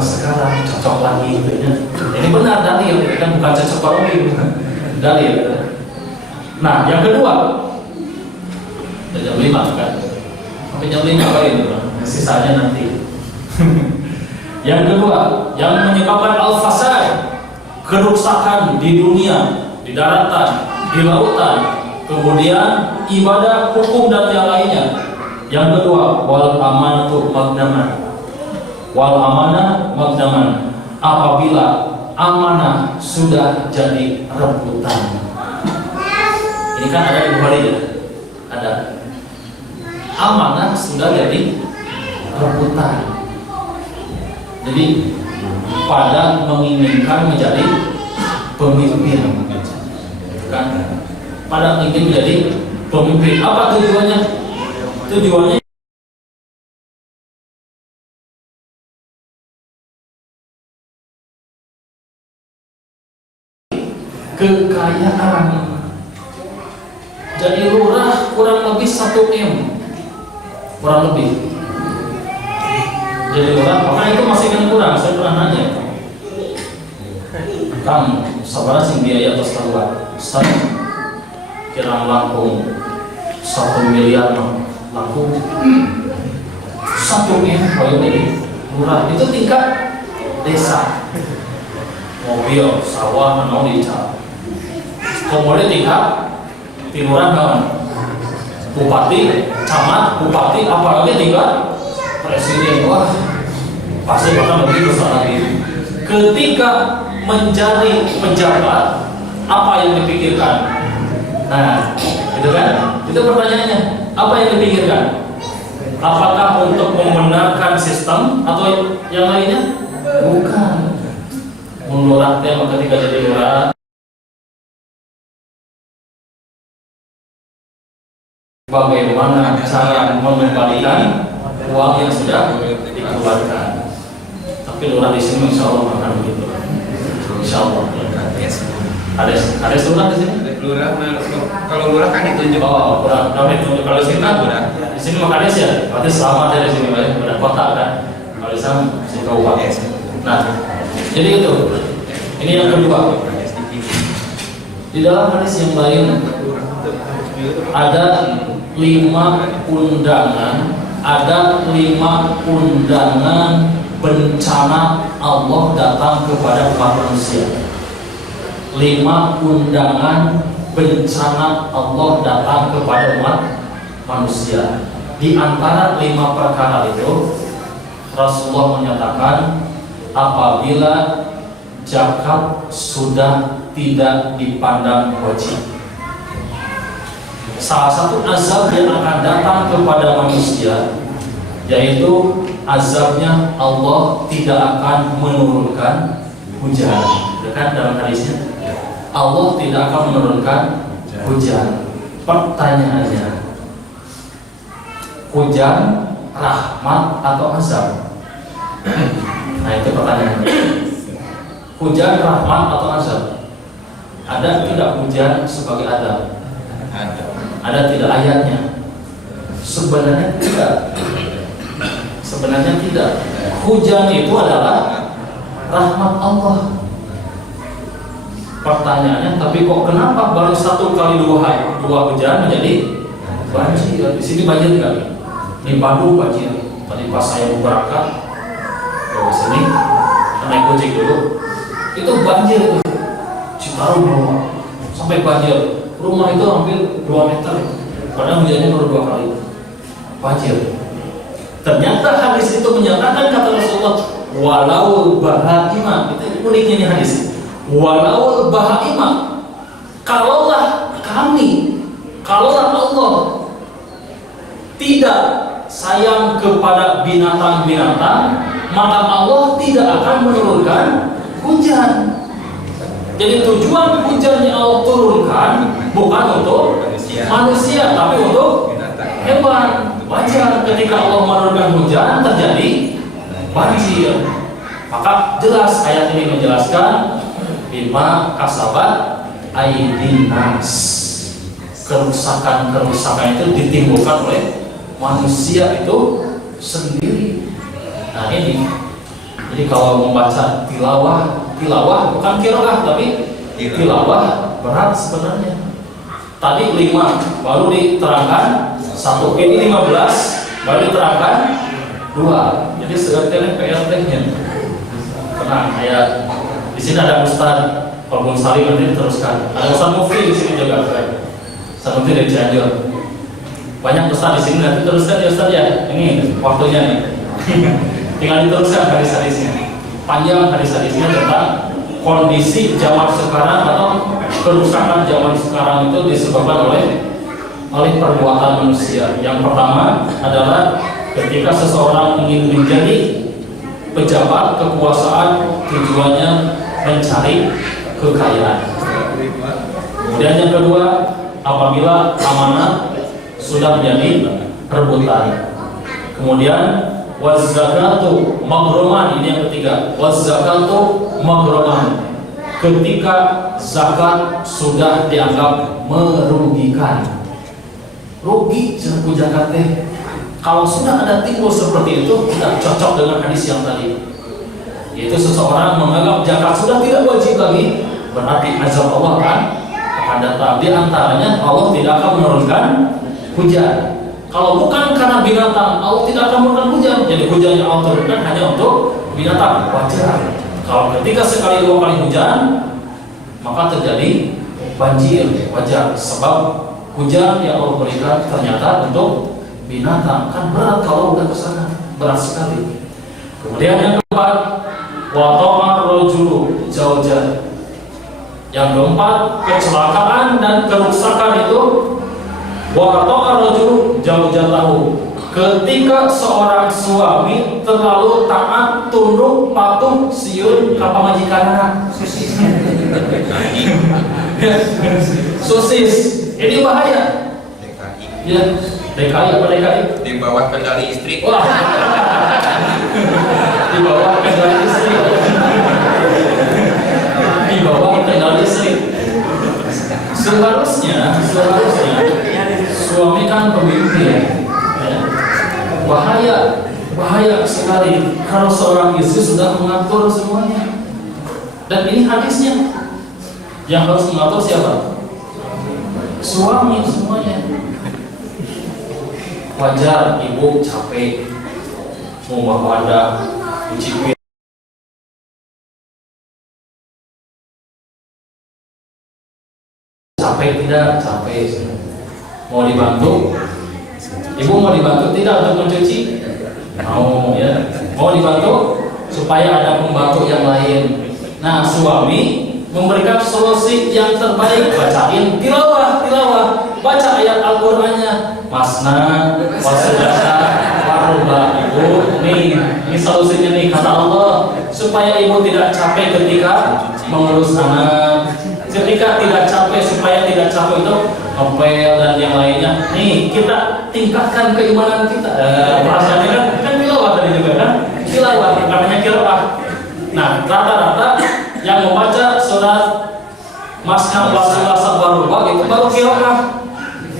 sekarang, cocok lagi gitu ya. Ini benar dalil, kan bukan cocok paromi, dalil. Nah, yang kedua, jam 5 kan? Sampai jam 5 apa itu? Sisanya nanti. Yang kedua, yang menyebabkan al-fasad, kerusakan di dunia, di daratan, di lautan, kemudian ibadah, hukum dan yang lainnya. Yang kedua, wal amanatu magnaman. Wal amanah magnaman. Apabila amanah sudah jadi rebutan. Ini kan ada di Bukhari ya? Ada. Amanah sudah jadi rebutan. Jadi pada menginginkan menjadi pemimpin, kan? Pada ingin menjadi pemimpin. Apa tujuannya? Tujuannya kekayaan. Jadi lurah kurang lebih 1 M, kurang lebih. Jadi lurah, makanya itu masih kan kurang. Saya pernah nanya, kamu sabar sih biaya atas keluar, saya kira langkung 1 miliar langkung 1 M. Kalau ini lurah itu tingkat desa, mobil, sawah, mau dicat. Kemudian tingkat timuran kawan, bupati, camat, bupati, apalagi tingkat presiden. Wah, pasti bakal lebih besar lagi. Ketika menjadi pejabat, apa yang dipikirkan? Nah, itu kan? Itu pertanyaannya. Apa yang dipikirkan? Apakah untuk membenarkan sistem atau yang lainnya? Bukan. Menurut ketika jadi lurah bagaimana cara mengembalikan uang yang sudah dikeluarkan. Tapi lurah di sini insya Allah akan begitu. Insya Allah. Ada lurah di sini? Lurah, kalau lurah kan ditunjuk. Oh, lurah kami tunjuk. Kalau di sini kan di sini mah kades ya. Berarti selamat ya di sini, udah kota kan. Kalau di sana sih kabupaten. Nah, jadi itu. Ini yang kedua. Di dalam hadis yang lain ada 5 undangan, bencana Allah datang kepada umat manusia. 5 undangan bencana Allah datang kepada umat manusia. Di antara 5 perkara itu Rasulullah menyatakan apabila zakat sudah tidak dipandang wajib. Salah satu azab yang akan datang kepada manusia yaitu azabnya Allah tidak akan menurunkan hujan. Kan dalam hadisnya Allah tidak akan menurunkan hujan. Pertanyaannya, hujan rahmat atau azab? Nah itu pertanyaannya. Hujan rahmat atau azab? Ada tidak hujan sebagai azab? Ada tidak ayatnya? Sebenarnya tidak. Hujan itu adalah rahmat Allah. Pertanyaannya, tapi kok kenapa baru 1 kali 2 hujan menjadi banjir? Di sini banjir nggak? Di Bandung banjir. Tadi pas saya berangkat ke sini, naik gojek dulu, itu banjir itu. Citarum rumah sampai banjir. Rumah itu hampir 2 meter. Padahal hujannya baru 2 kali. Banjir. Ternyata hadis itu menyatakan kata Rasulullah, walau baha'ima. Itu uniknya nih hadis. Walau baha'ima, kalaulah Allah tidak sayang kepada binatang-binatang, maka Allah tidak akan menurunkan hujan. Jadi tujuan hujan yang Allah turunkan bukan untuk manusia, tapi untuk hewan. Wajar ketika Allah menurunkan hujan terjadi banjir. Maka jelas ayat ini menjelaskan bima kasabat aydin nas. Kerusakan itu ditimbulkan oleh manusia itu sendiri. Nah ini. Jadi kalau membaca tilawah bukan qiraah tapi tilawah berat sebenarnya. Tadi 5 baru diterangkan 1, ini 15 baru diterangkan 2. Jadi sebenarnya PRT-nya. Tenang, kayak di sini ada Ustaz Kolbun Salim nanti diteruskan. Ada Ustaz Mufti di sini juga, Ustaz Mufti dari Cianjur. Banyak Ustaz di sini nanti teruskan ya Ustaz ya. Ini waktunya nih. Tinggal diteruskan hadis-hadisnya. Panjang hadis-hadisnya tentang kondisi zaman sekarang atau kerusakan zaman sekarang itu disebabkan oleh perbuatan manusia. Yang pertama adalah ketika seseorang ingin menjadi pejabat kekuasaan, tujuannya mencari kekayaan. Kemudian yang kedua, apabila amanah sudah menjadi rebutan. Kemudian wazakatu maghroman, ini yang ketiga. Wazakatu maghroman, ketika zakat sudah dianggap merugikan. Rugi jangan zakat teh. Kalau sudah ada timbul seperti itu, tidak cocok dengan hadis yang tadi. Yaitu seseorang menganggap zakat sudah tidak wajib lagi, berarti azab Allah akan datang. Di antaranya Allah tidak akan menurunkan hujan. Kalau bukan karena binatang, Allah tidak akan menurunkan hujan. Jadi hujan yang Allah turunkan hanya untuk binatang, wajar. Kalau ketika sekali 2 kali hujan, maka terjadi banjir, wajar. Sebab hujan yang Allah berikan ternyata untuk binatang, kan berat kalau udah kesana, berat sekali. Kemudian yang keempat, wata'ar rajulu zawjah. Yang keempat, kecelakaan dan kerusakan itu wata'ar rajulu zawjatahu. Ketika seorang suami terlalu taat, tunduk, patuh, siun ka pamajikanana. Sosis. Ini bahaya. Ya, DKI apa DKI? Di bawah kendali istri. Wah, di bawah kendali istri. Di bawah kendali istri. Seharusnya suami kan pemimpin. Ya. Bahaya sekali kalau seorang istri sudah mengatur semuanya. Dan ini hadisnya. Yang harus mengatur siapa? Suami semuanya. Wajar ibu capek mau berwadah, cuci piring. Capek tidak? Capek. Mau dibantu? Ibu mau dibantu tidak untuk mencuci? Mau ya. Mau dibantu supaya ada pembantu yang lain. Nah, suami memberikan solusi yang terbaik. Bacain tilawah. Baca ayat Al-Qur'annya. Masna, wasulasa, waruba. Ibu, ini solusinya nih kata Allah, supaya ibu tidak capek ketika mengurus anak. Ketika tidak capek, supaya tidak capek itu ngepel dan yang lainnya. Nih, kita tingkatkan keimanan kita. Bahasanya kan tilawah tadi juga kan? Tilawah, namanya qiraah. Nah, rata-rata yang membaca surat Masna wasulasa waruba itu baru qiraah.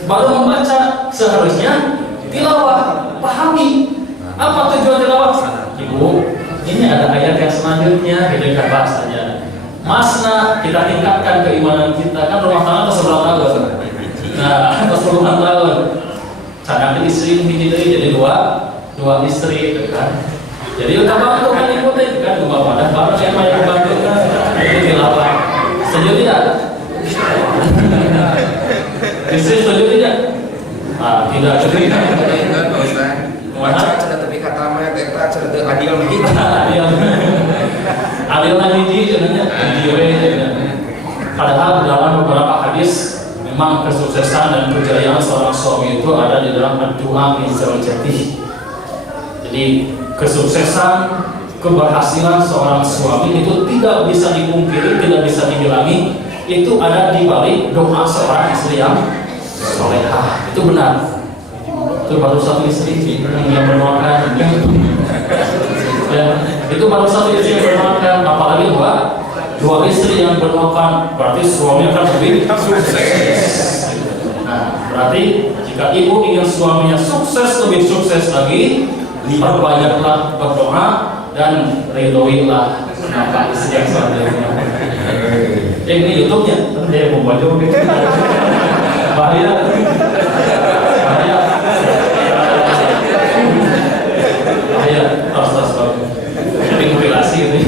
Baru membaca, seharusnya tilawah. Pahami apa tujuan tilawah? Ibu, ini ada ayat yang selanjutnya, gitu kan bahasanya. Masna, kita tingkatkan keimanan kita. Kan rumah tangga ke seberapa tahun? Nah, ke 10 tahun. Kadang istri bini jadi dua istri, gitu kan. Jadi kita bantu kan ibu teh kan dua wadah baru yang banyak bantu kan. Itu tilawah. Setuju tidak? Istri setuju tidak? Ah, tidak setuju. Baca cerita tapi kata mah eta cerita adil begitu. Adil lagi sebenarnya padahal dalam beberapa hadis memang kesuksesan dan kejayaan seorang suami itu ada di dalam doa min zawjatihi. Jadi kesuksesan, keberhasilan seorang suami itu tidak bisa dipungkiri, tidak bisa dihilangi. Itu ada di balik doa seorang istri yang solehah. Itu benar. Itu baru satu istri yang berdoakan. Ya, itu baru satu istri yang berdoakan. Apalagi dua istri yang berdoakan, berarti suami akan lebih sukses. Nah, berarti jika ibu ingin suaminya sukses, lebih sukses lagi, perbanyaklah berdoa dan ridhoilah kenapa istri yang selanjutnya. Ini YouTube-nya, dia mau baca gitu. Bahaya. Terus kompilasi ini.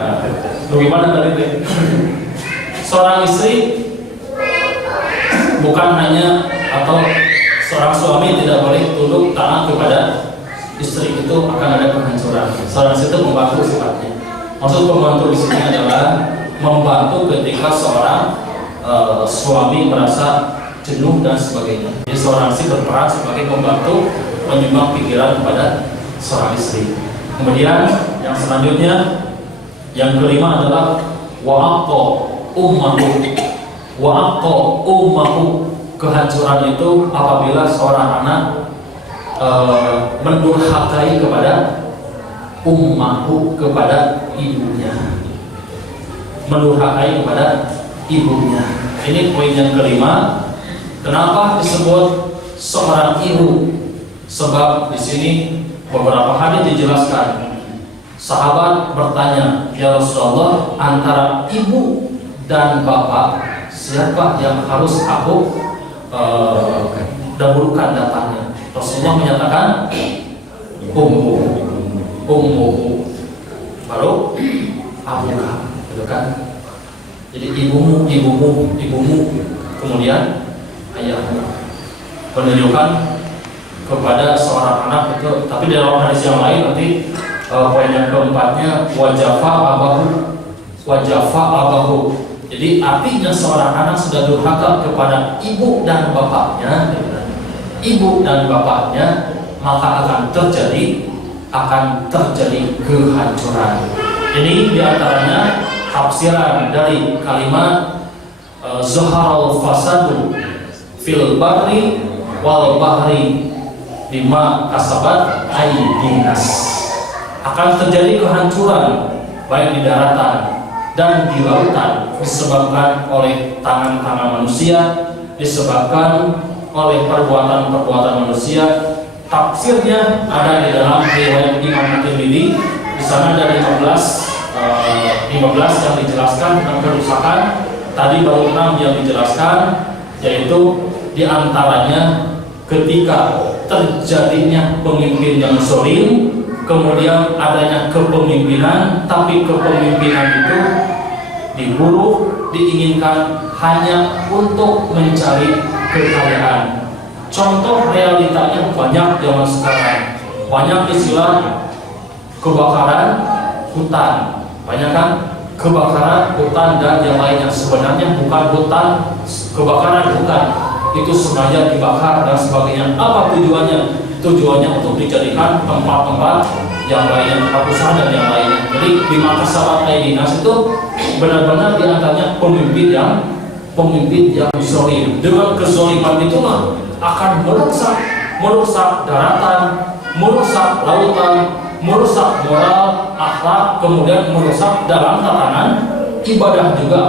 Nah, bagaimana tadi deh? Seorang istri bukan hanya atau seorang suami tidak boleh tunduk taat kepada istri, itu akan ada kehancuran. Seorang istri itu membantu sifatnya. Maksud membantu di sini adalah membantu ketika seorang suami merasa jenuh dan sebagainya. Jadi seorang istri berperan sebagai pembantu menyumbang pikiran kepada seorang istri. Kemudian yang selanjutnya, yang kelima adalah wa'aqqa ummahu. Kehancuran itu apabila seorang anak mendurhakai kepada ummahu, kepada ibunya. Mendurhakai kepada ibunya. Ini poin yang kelima. Kenapa disebut seorang ibu? Sebab di sini beberapa hadis dijelaskan. Sahabat bertanya, "Ya Rasulullah, antara ibu dan bapak, siapa yang harus aku dahulukan datangnya?" Rasulullah menyatakan ummuhu, baru abuka, gitu kan? Jadi ibumu, kemudian ayahmu. Menunjukkan kepada seorang anak itu. Tapi dalam hadis yang lain nanti poin yang keempatnya wajafa abahu. Jadi artinya seorang anak sudah durhaka kepada ibu dan bapaknya, maka akan terjadi kehancuran. Ini diantaranya tafsiran dari kalimat zaharal fasadu fil barri wal bahri bima kasabat aydin nas. Akan terjadi kehancuran baik di daratan dan di lautan disebabkan oleh tangan-tangan manusia, disebabkan oleh perbuatan-perbuatan manusia. Tafsirnya ada di dalam riwayat Imam At-Tirmidzi. Di sana ada 15 yang dijelaskan tentang kerusakan. Tadi baru 6 yang dijelaskan, yaitu diantaranya ketika terjadinya pemimpin yang zalim, kemudian adanya kepemimpinan, tapi kepemimpinan itu diburuk, diinginkan hanya untuk mencari kekayaan. Contoh realitanya banyak zaman sekarang. Banyak istilah kebakaran hutan, banyak kan? Kebakaran hutan dan yang lainnya. Sebenarnya bukan hutan, kebakaran hutan itu sebenarnya dibakar dan sebagainya. Apa tujuannya? Tujuannya untuk dijadikan tempat-tempat yang lainnya, tempat usaha dan yang lainnya. Jadi di mata sahabat Aidinas itu benar-benar diantaranya pemimpin yang zalim. Dengan kezaliman itulah akan merusak daratan, merusak lautan, merusak moral, akhlak, kemudian merusak dalam tatanan ibadah juga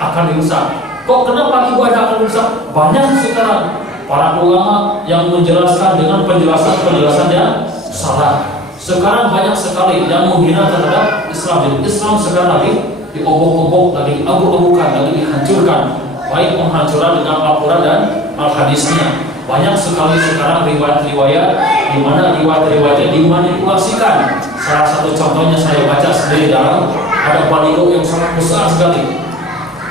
akan dirusak. Kok kenapa ibadah akan rusak? Banyak sekarang para ulama yang menjelaskan dengan penjelasan yang salah. Sekarang banyak sekali yang menghina terhadap Islam. Jadi Islam sekarang lagi diobok-obok, lagi diabuk-abukan, lagi dihancurkan. Baik penghancuran dengan Al-Quran dan Al-Hadisnya. Banyak sekali sekarang riwayat-riwayat di mana riwayat-riwayatnya dimanipulasikan. Salah satu contohnya saya baca sendiri dalam ada baligo yang sangat besar sekali.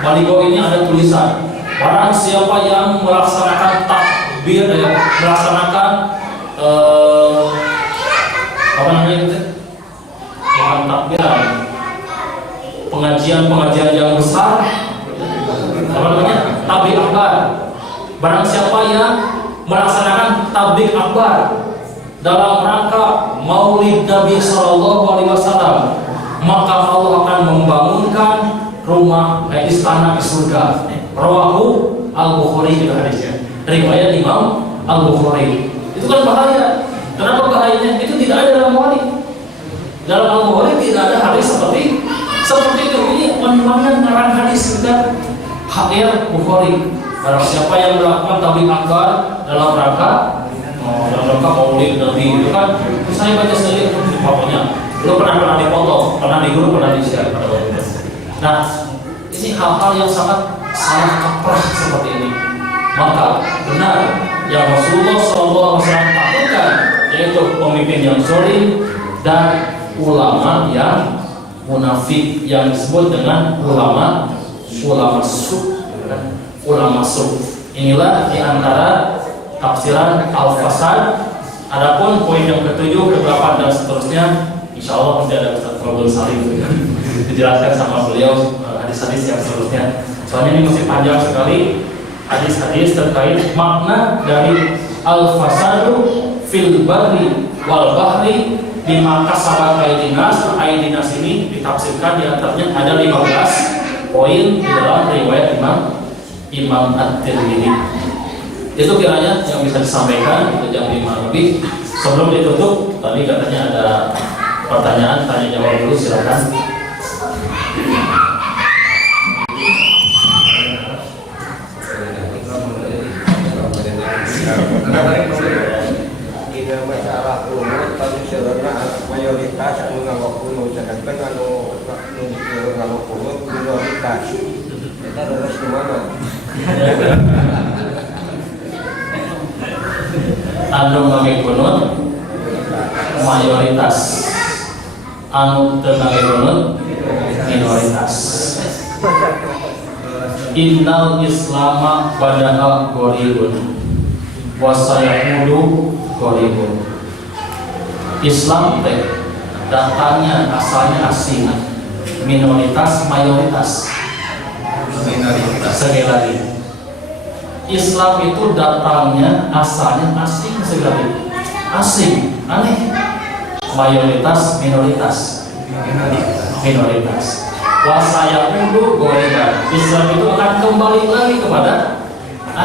Baligo ini ada tulisan, barang siapa yang melaksanakan takbir, melaksanakan apa namanya itu? Bukan takbiran, pengajian yang besar, apa namanya? Tabligh akbar. Barang siapa yang melaksanakan tabligh akbar dalam rangka Maulid Nabi SAW, maka Allah akan membangunkan rumah istana di surga. Rawahu Al-Bukhari itu hadisnya. Riwayat Imam Al-Bukhari. Itu kan bahaya. Kenapa bahayanya? Itu tidak ada dalam Bukhari. Dalam Al-Bukhari tidak ada hadis seperti itu. Ini penulisan ngarang hadis kita HR Bukhari. Barang siapa yang melakukan tabligh akbar dalam rangka Maulid Nabi itu kan, saya baca sendiri di fotonya. Itu pernah dipotong, pernah diguru, pernah di-share pada waktu itu. Nah, ini hal-hal yang sangat salah kaprah seperti ini. Maka benar yang Rasulullah SAW takutkan, yaitu pemimpin yang zalim dan ulama yang munafik yang disebut dengan ulama su. Inilah diantara tafsiran Al-Fasad. Adapun poin yang ketujuh, ke-8 dan seterusnya, insya Allah nanti ada Ustaz Fadul Salim dijelaskan sama beliau hadis-hadis yang seterusnya. Soalnya ini masih panjang sekali hadis-hadis terkait makna dari Al-Fasadu fil barri wal bahri bima kasabat Aidinas ini ditafsirkan diantaranya ada 15 poin di dalam riwayat Imam At-Tirmidzi. Itu kiranya yang bisa disampaikan. Itu jam 5 lebih. Sebelum ditutup, tadi katanya ada pertanyaan, tanya jawab dulu, silakan. Ini masalah umur, tapi sebenarnya mayoritas menganggap kuno, sedangkan menganggap kuno minoritas. Kita harus gimana? Anu ngage kunut mayoritas, anu teu ngage kunut minoritas. Innal Islama bada'a gharibun wa sayahudu gharibun. Islam teh datangnya asalnya asing, minoritas mayoritas. Sekali lagi, Islam itu datangnya asalnya asing sekali, asing, aneh. Mayoritas minoritas. Wasaya undur goreban. Islam itu akan kembali lagi kepada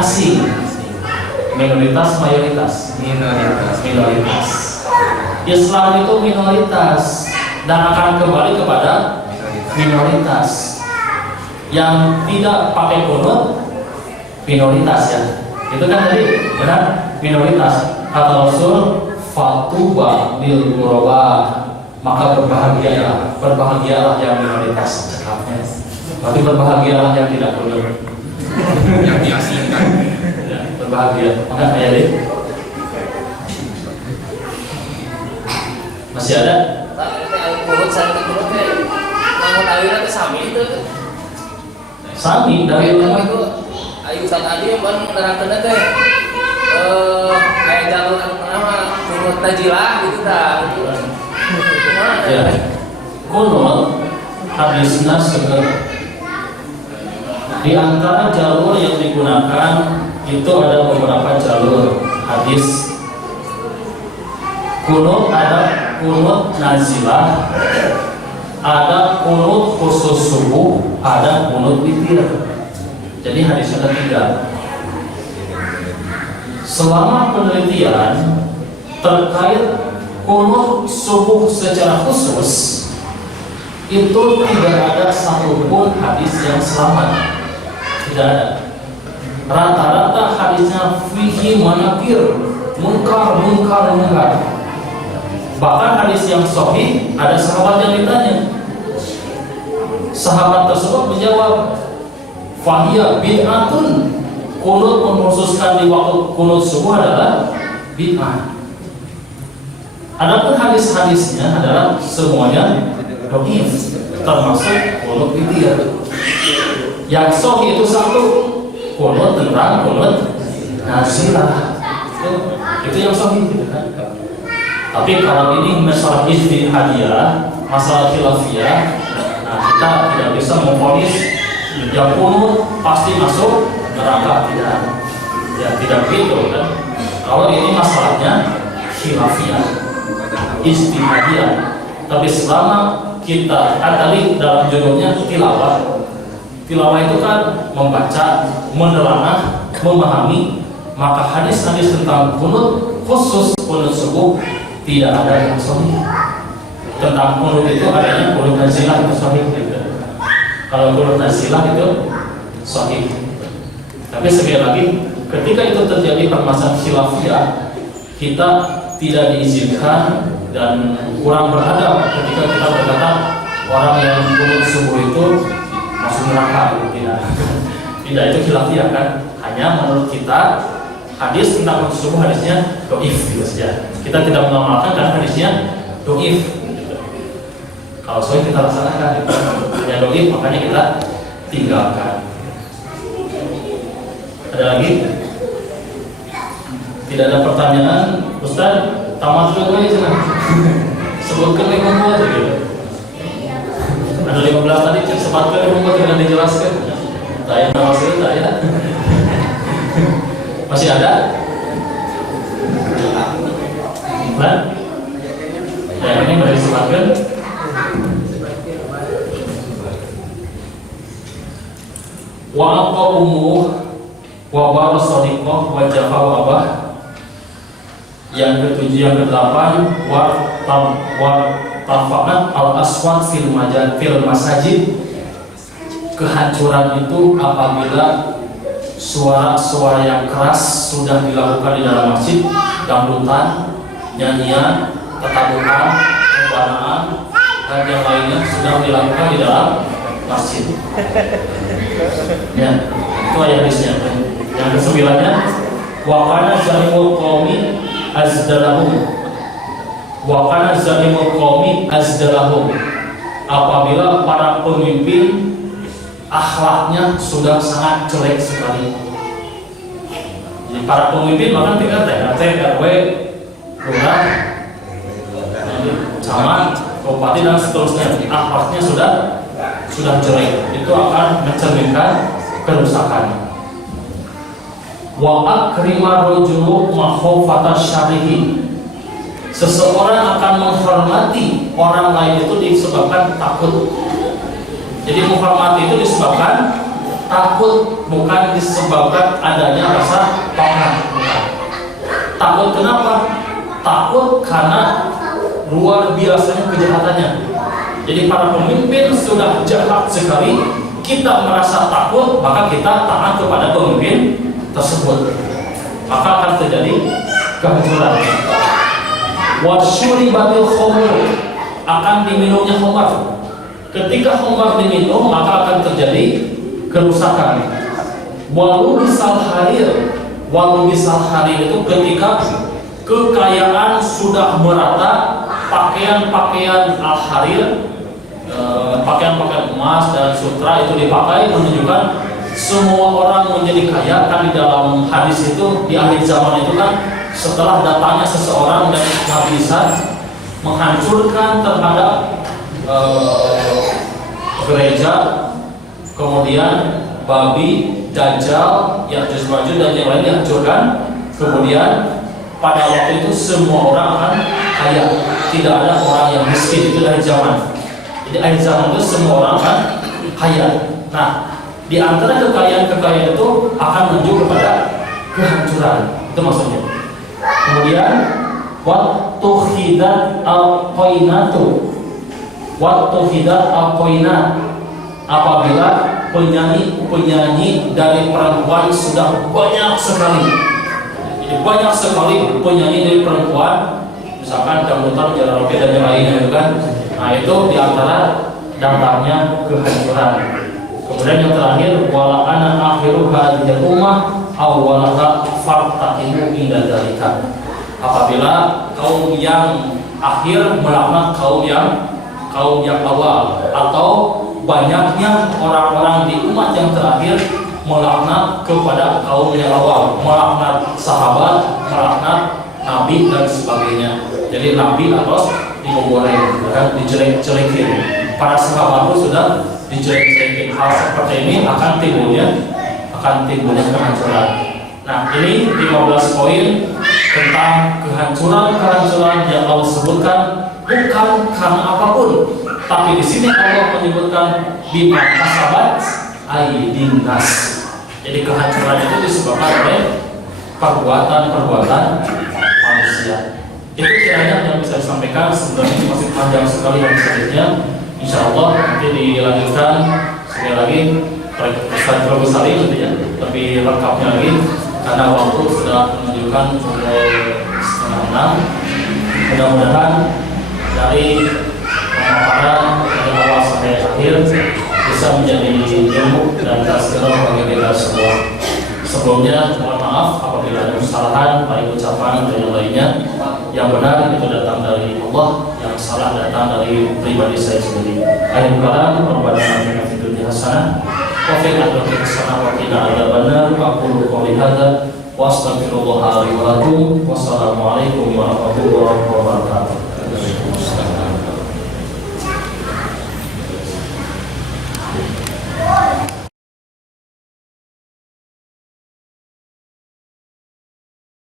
asing. Minoritas mayoritas. Minoritas. Islam itu minoritas dan akan kembali kepada minoritas. Yang tidak pakai kunut minoritas ya. Itu kan tadi benar minoritas. Kata Rasul, fatuba lil ghuraba, maka berbahagialah yang minoritas. Cakapnya. Tapi berbahagialah yang tidak kunut. Yang diasingkan. Ya, berbahagia. Maka ayat ini masih ada? Sami dari rumah itu ayu saat tadi ban menerangkan teh kayak jalur nama kunut najilah gitu dah gitu. ya. Kunut hadisnya seger. Di antara jalur yang digunakan itu ada beberapa jalur hadis. Kunut ada kunut nazilah, ada kunut khusus subuh, ada kunut witir. Jadi hadis ada 3. Selama penelitian terkait kunut subuh secara khusus, itu tidak ada satupun hadis yang selamat. Tidak ada. Rata-rata hadisnya fihi manakir, munkar. Bahkan hadis yang sahih, ada sahabat yang ditanya. Sahabat tersebut menjawab, fahiyya bid'atun. Kunut mengkhususkan di waktu kunut subuh adalah bid'ah. Adapun hadis-hadisnya adalah semuanya dhaif, termasuk kunut witir. Yang sahih itu satu, kunut tentang kunut nazilah. Itu yang sahih gitu kan. Tapi kalau ini masalah ijtihadiyah, masalah khilafiyah, nah kita tidak bisa memvonis yang kunut pasti masuk neraka, tidak. Ya tidak begitu kan. Kalau ini masalahnya khilafiyah, ijtihadiyah. Tapi selama kita tadi dalam judulnya tilawah. Tilawah itu kan membaca, menelaah, memahami. Maka hadis-hadis tentang kunut khusus kunut subuh tidak ada yang sahih. Tentang kunut itu adanya kunut nazilah itu sahih gitu. Kalau kunut nazilah itu sahih. Tapi sekali lagi, ketika itu terjadi permasalahan khilafiyah, kita tidak diizinkan dan kurang beradab ketika kita berkata orang yang kunut subuh itu masuk neraka. Tidak, itu khilafiyah kan. Hanya menurut kita hadis tentang kunut subuh hadisnya dhaif gitu saja. Kita tidak mengamalkan karena hadisnya dhaif. Gitu. Kalau sahih kita laksanakan, hanya dhaif makanya kita tinggalkan. Ada lagi? Tidak ada pertanyaan, Ustaz? Tamat dulu aja jangan. Sebutkan 5 buat gitu. Ada 15 tadi, sebutkan 5 buat dengan dijelaskan. Saya nama cerita ya. Masih ada? Nah, ya ini boleh disebutkan. Wa aqaumuh wa warasadiqah wa jafawabah. Yang ketujuh, yang kedelapan, wa tafaqat al-aswat fil masajid. Kehancuran itu apabila suara-suara yang keras sudah dilakukan di dalam masjid, dangdutan, nyanyian, tatabuhan, pembanaan, dan yang lainnya sudah dilakukan di dalam masjid. Ya, itu ayat hadisnya. Yang ke-9-nya, wa kana zalimul qaumi azdalahum. Wa kana zalimul qaumi azdalahum. Apabila para pemimpin akhlaknya sudah sangat jelek sekali. Jadi para pemimpin bahkan tingkat RT, RW, lurah, camat, bupati dan seterusnya, akhlaknya sudah jelek. Itu akan mencerminkan kerusakan. Wa akrimar rajulu makhofata syarihi. Seseorang akan menghormati orang lain itu disebabkan takut. Jadi menghormati itu disebabkan takut, bukan disebabkan adanya rasa paham. Takut kenapa? Takut karena luar biasanya kejahatannya. Jadi para pemimpin sudah jahat sekali, kita merasa takut, maka kita taat kepada pemimpin tersebut, maka akan terjadi kehancuran. Wasyuribatil khamr, akan diminumnya khamar. Ketika khamar diminum, maka akan terjadi kerusakan. Walubisal harir, walubisal harir itu ketika kekayaan sudah merata, pakaian-pakaian al-harir, pakaian-pakaian emas dan sutra itu dipakai, menunjukkan semua orang menjadi kaya. Kan di dalam hadis itu, di akhir zaman itu kan, setelah datangnya seseorang dan kehabisan menghancurkan terhadap gereja, kemudian babi, dajjal, Ya'juj Ma'juj dan yang lain dihancurkan. Kemudian pada waktu itu semua orang akan kaya, tidak ada orang yang miskin. Itu dari zaman. Jadi akhir zaman itu semua orang akan kaya. Nah, di antara kekayaan itu akan menuju kepada kehancuran. Itu maksudnya. Kemudian waktu hidat al-qainatu, waktu hidat al-qainat, apabila penyanyi dari perempuan sudah banyak sekali. Jadi banyak sekali penyanyi dari perempuan, misalkan dangdutan, jararoke dan yang lainnya kan. Nah, itu diantara datangnya kehancuran. Kemudian yang terakhir, wala ana akhiru hadhil ummah aw walaka fartaqimu ila dzalika. Apabila kaum yang akhir melaknat kaum yang awal, atau banyaknya orang-orang di umat yang terakhir melaknat kepada kaum yang awal, melaknat sahabat, melaknat nabi dan sebagainya. Jadi nabi harus digoreng, kan, dijelek-jelekin. Para sahabat itu sudah dijelek-jelekin. Hal seperti ini akan timbulnya kehancuran. Nah, ini 15 poin tentang kehancuran yang Allah sebutkan, bukan karena apapun, tapi di sini Allah menyebutkan bima kasabat aydin nas. Jadi kehancuran itu disebabkan oleh perbuatan manusia. Itu kiranya yang bisa disampaikan. Sebenarnya ini masih panjang sekali yang selanjutnya. Insya Allah nanti dilanjutkan sekali lagi Ustaz Bagus Salim gitu ya, lebih lengkapnya lagi karena waktu sudah menunjukkan pukul 5:30. Mudah-mudahan dari pemaparan dari awal sampai akhir bisa menjadi ilmu dan tazkirah bagi kita semua. Sebelumnya mohon maaf apabila ada kesalahan baik ucapan dan yang lainnya. Yang benar itu datang dari Allah, yang salah datang dari pribadi saya sendiri. Akhir kalam, Rabbana atina fid dunya hasanah wa fil akhirati hasanah wa qina adzabannar. Aqulu qouli hadza wa astaghfirullah li wa lakum. Wassalamu alaikum warahmatullahi wabarakatuh.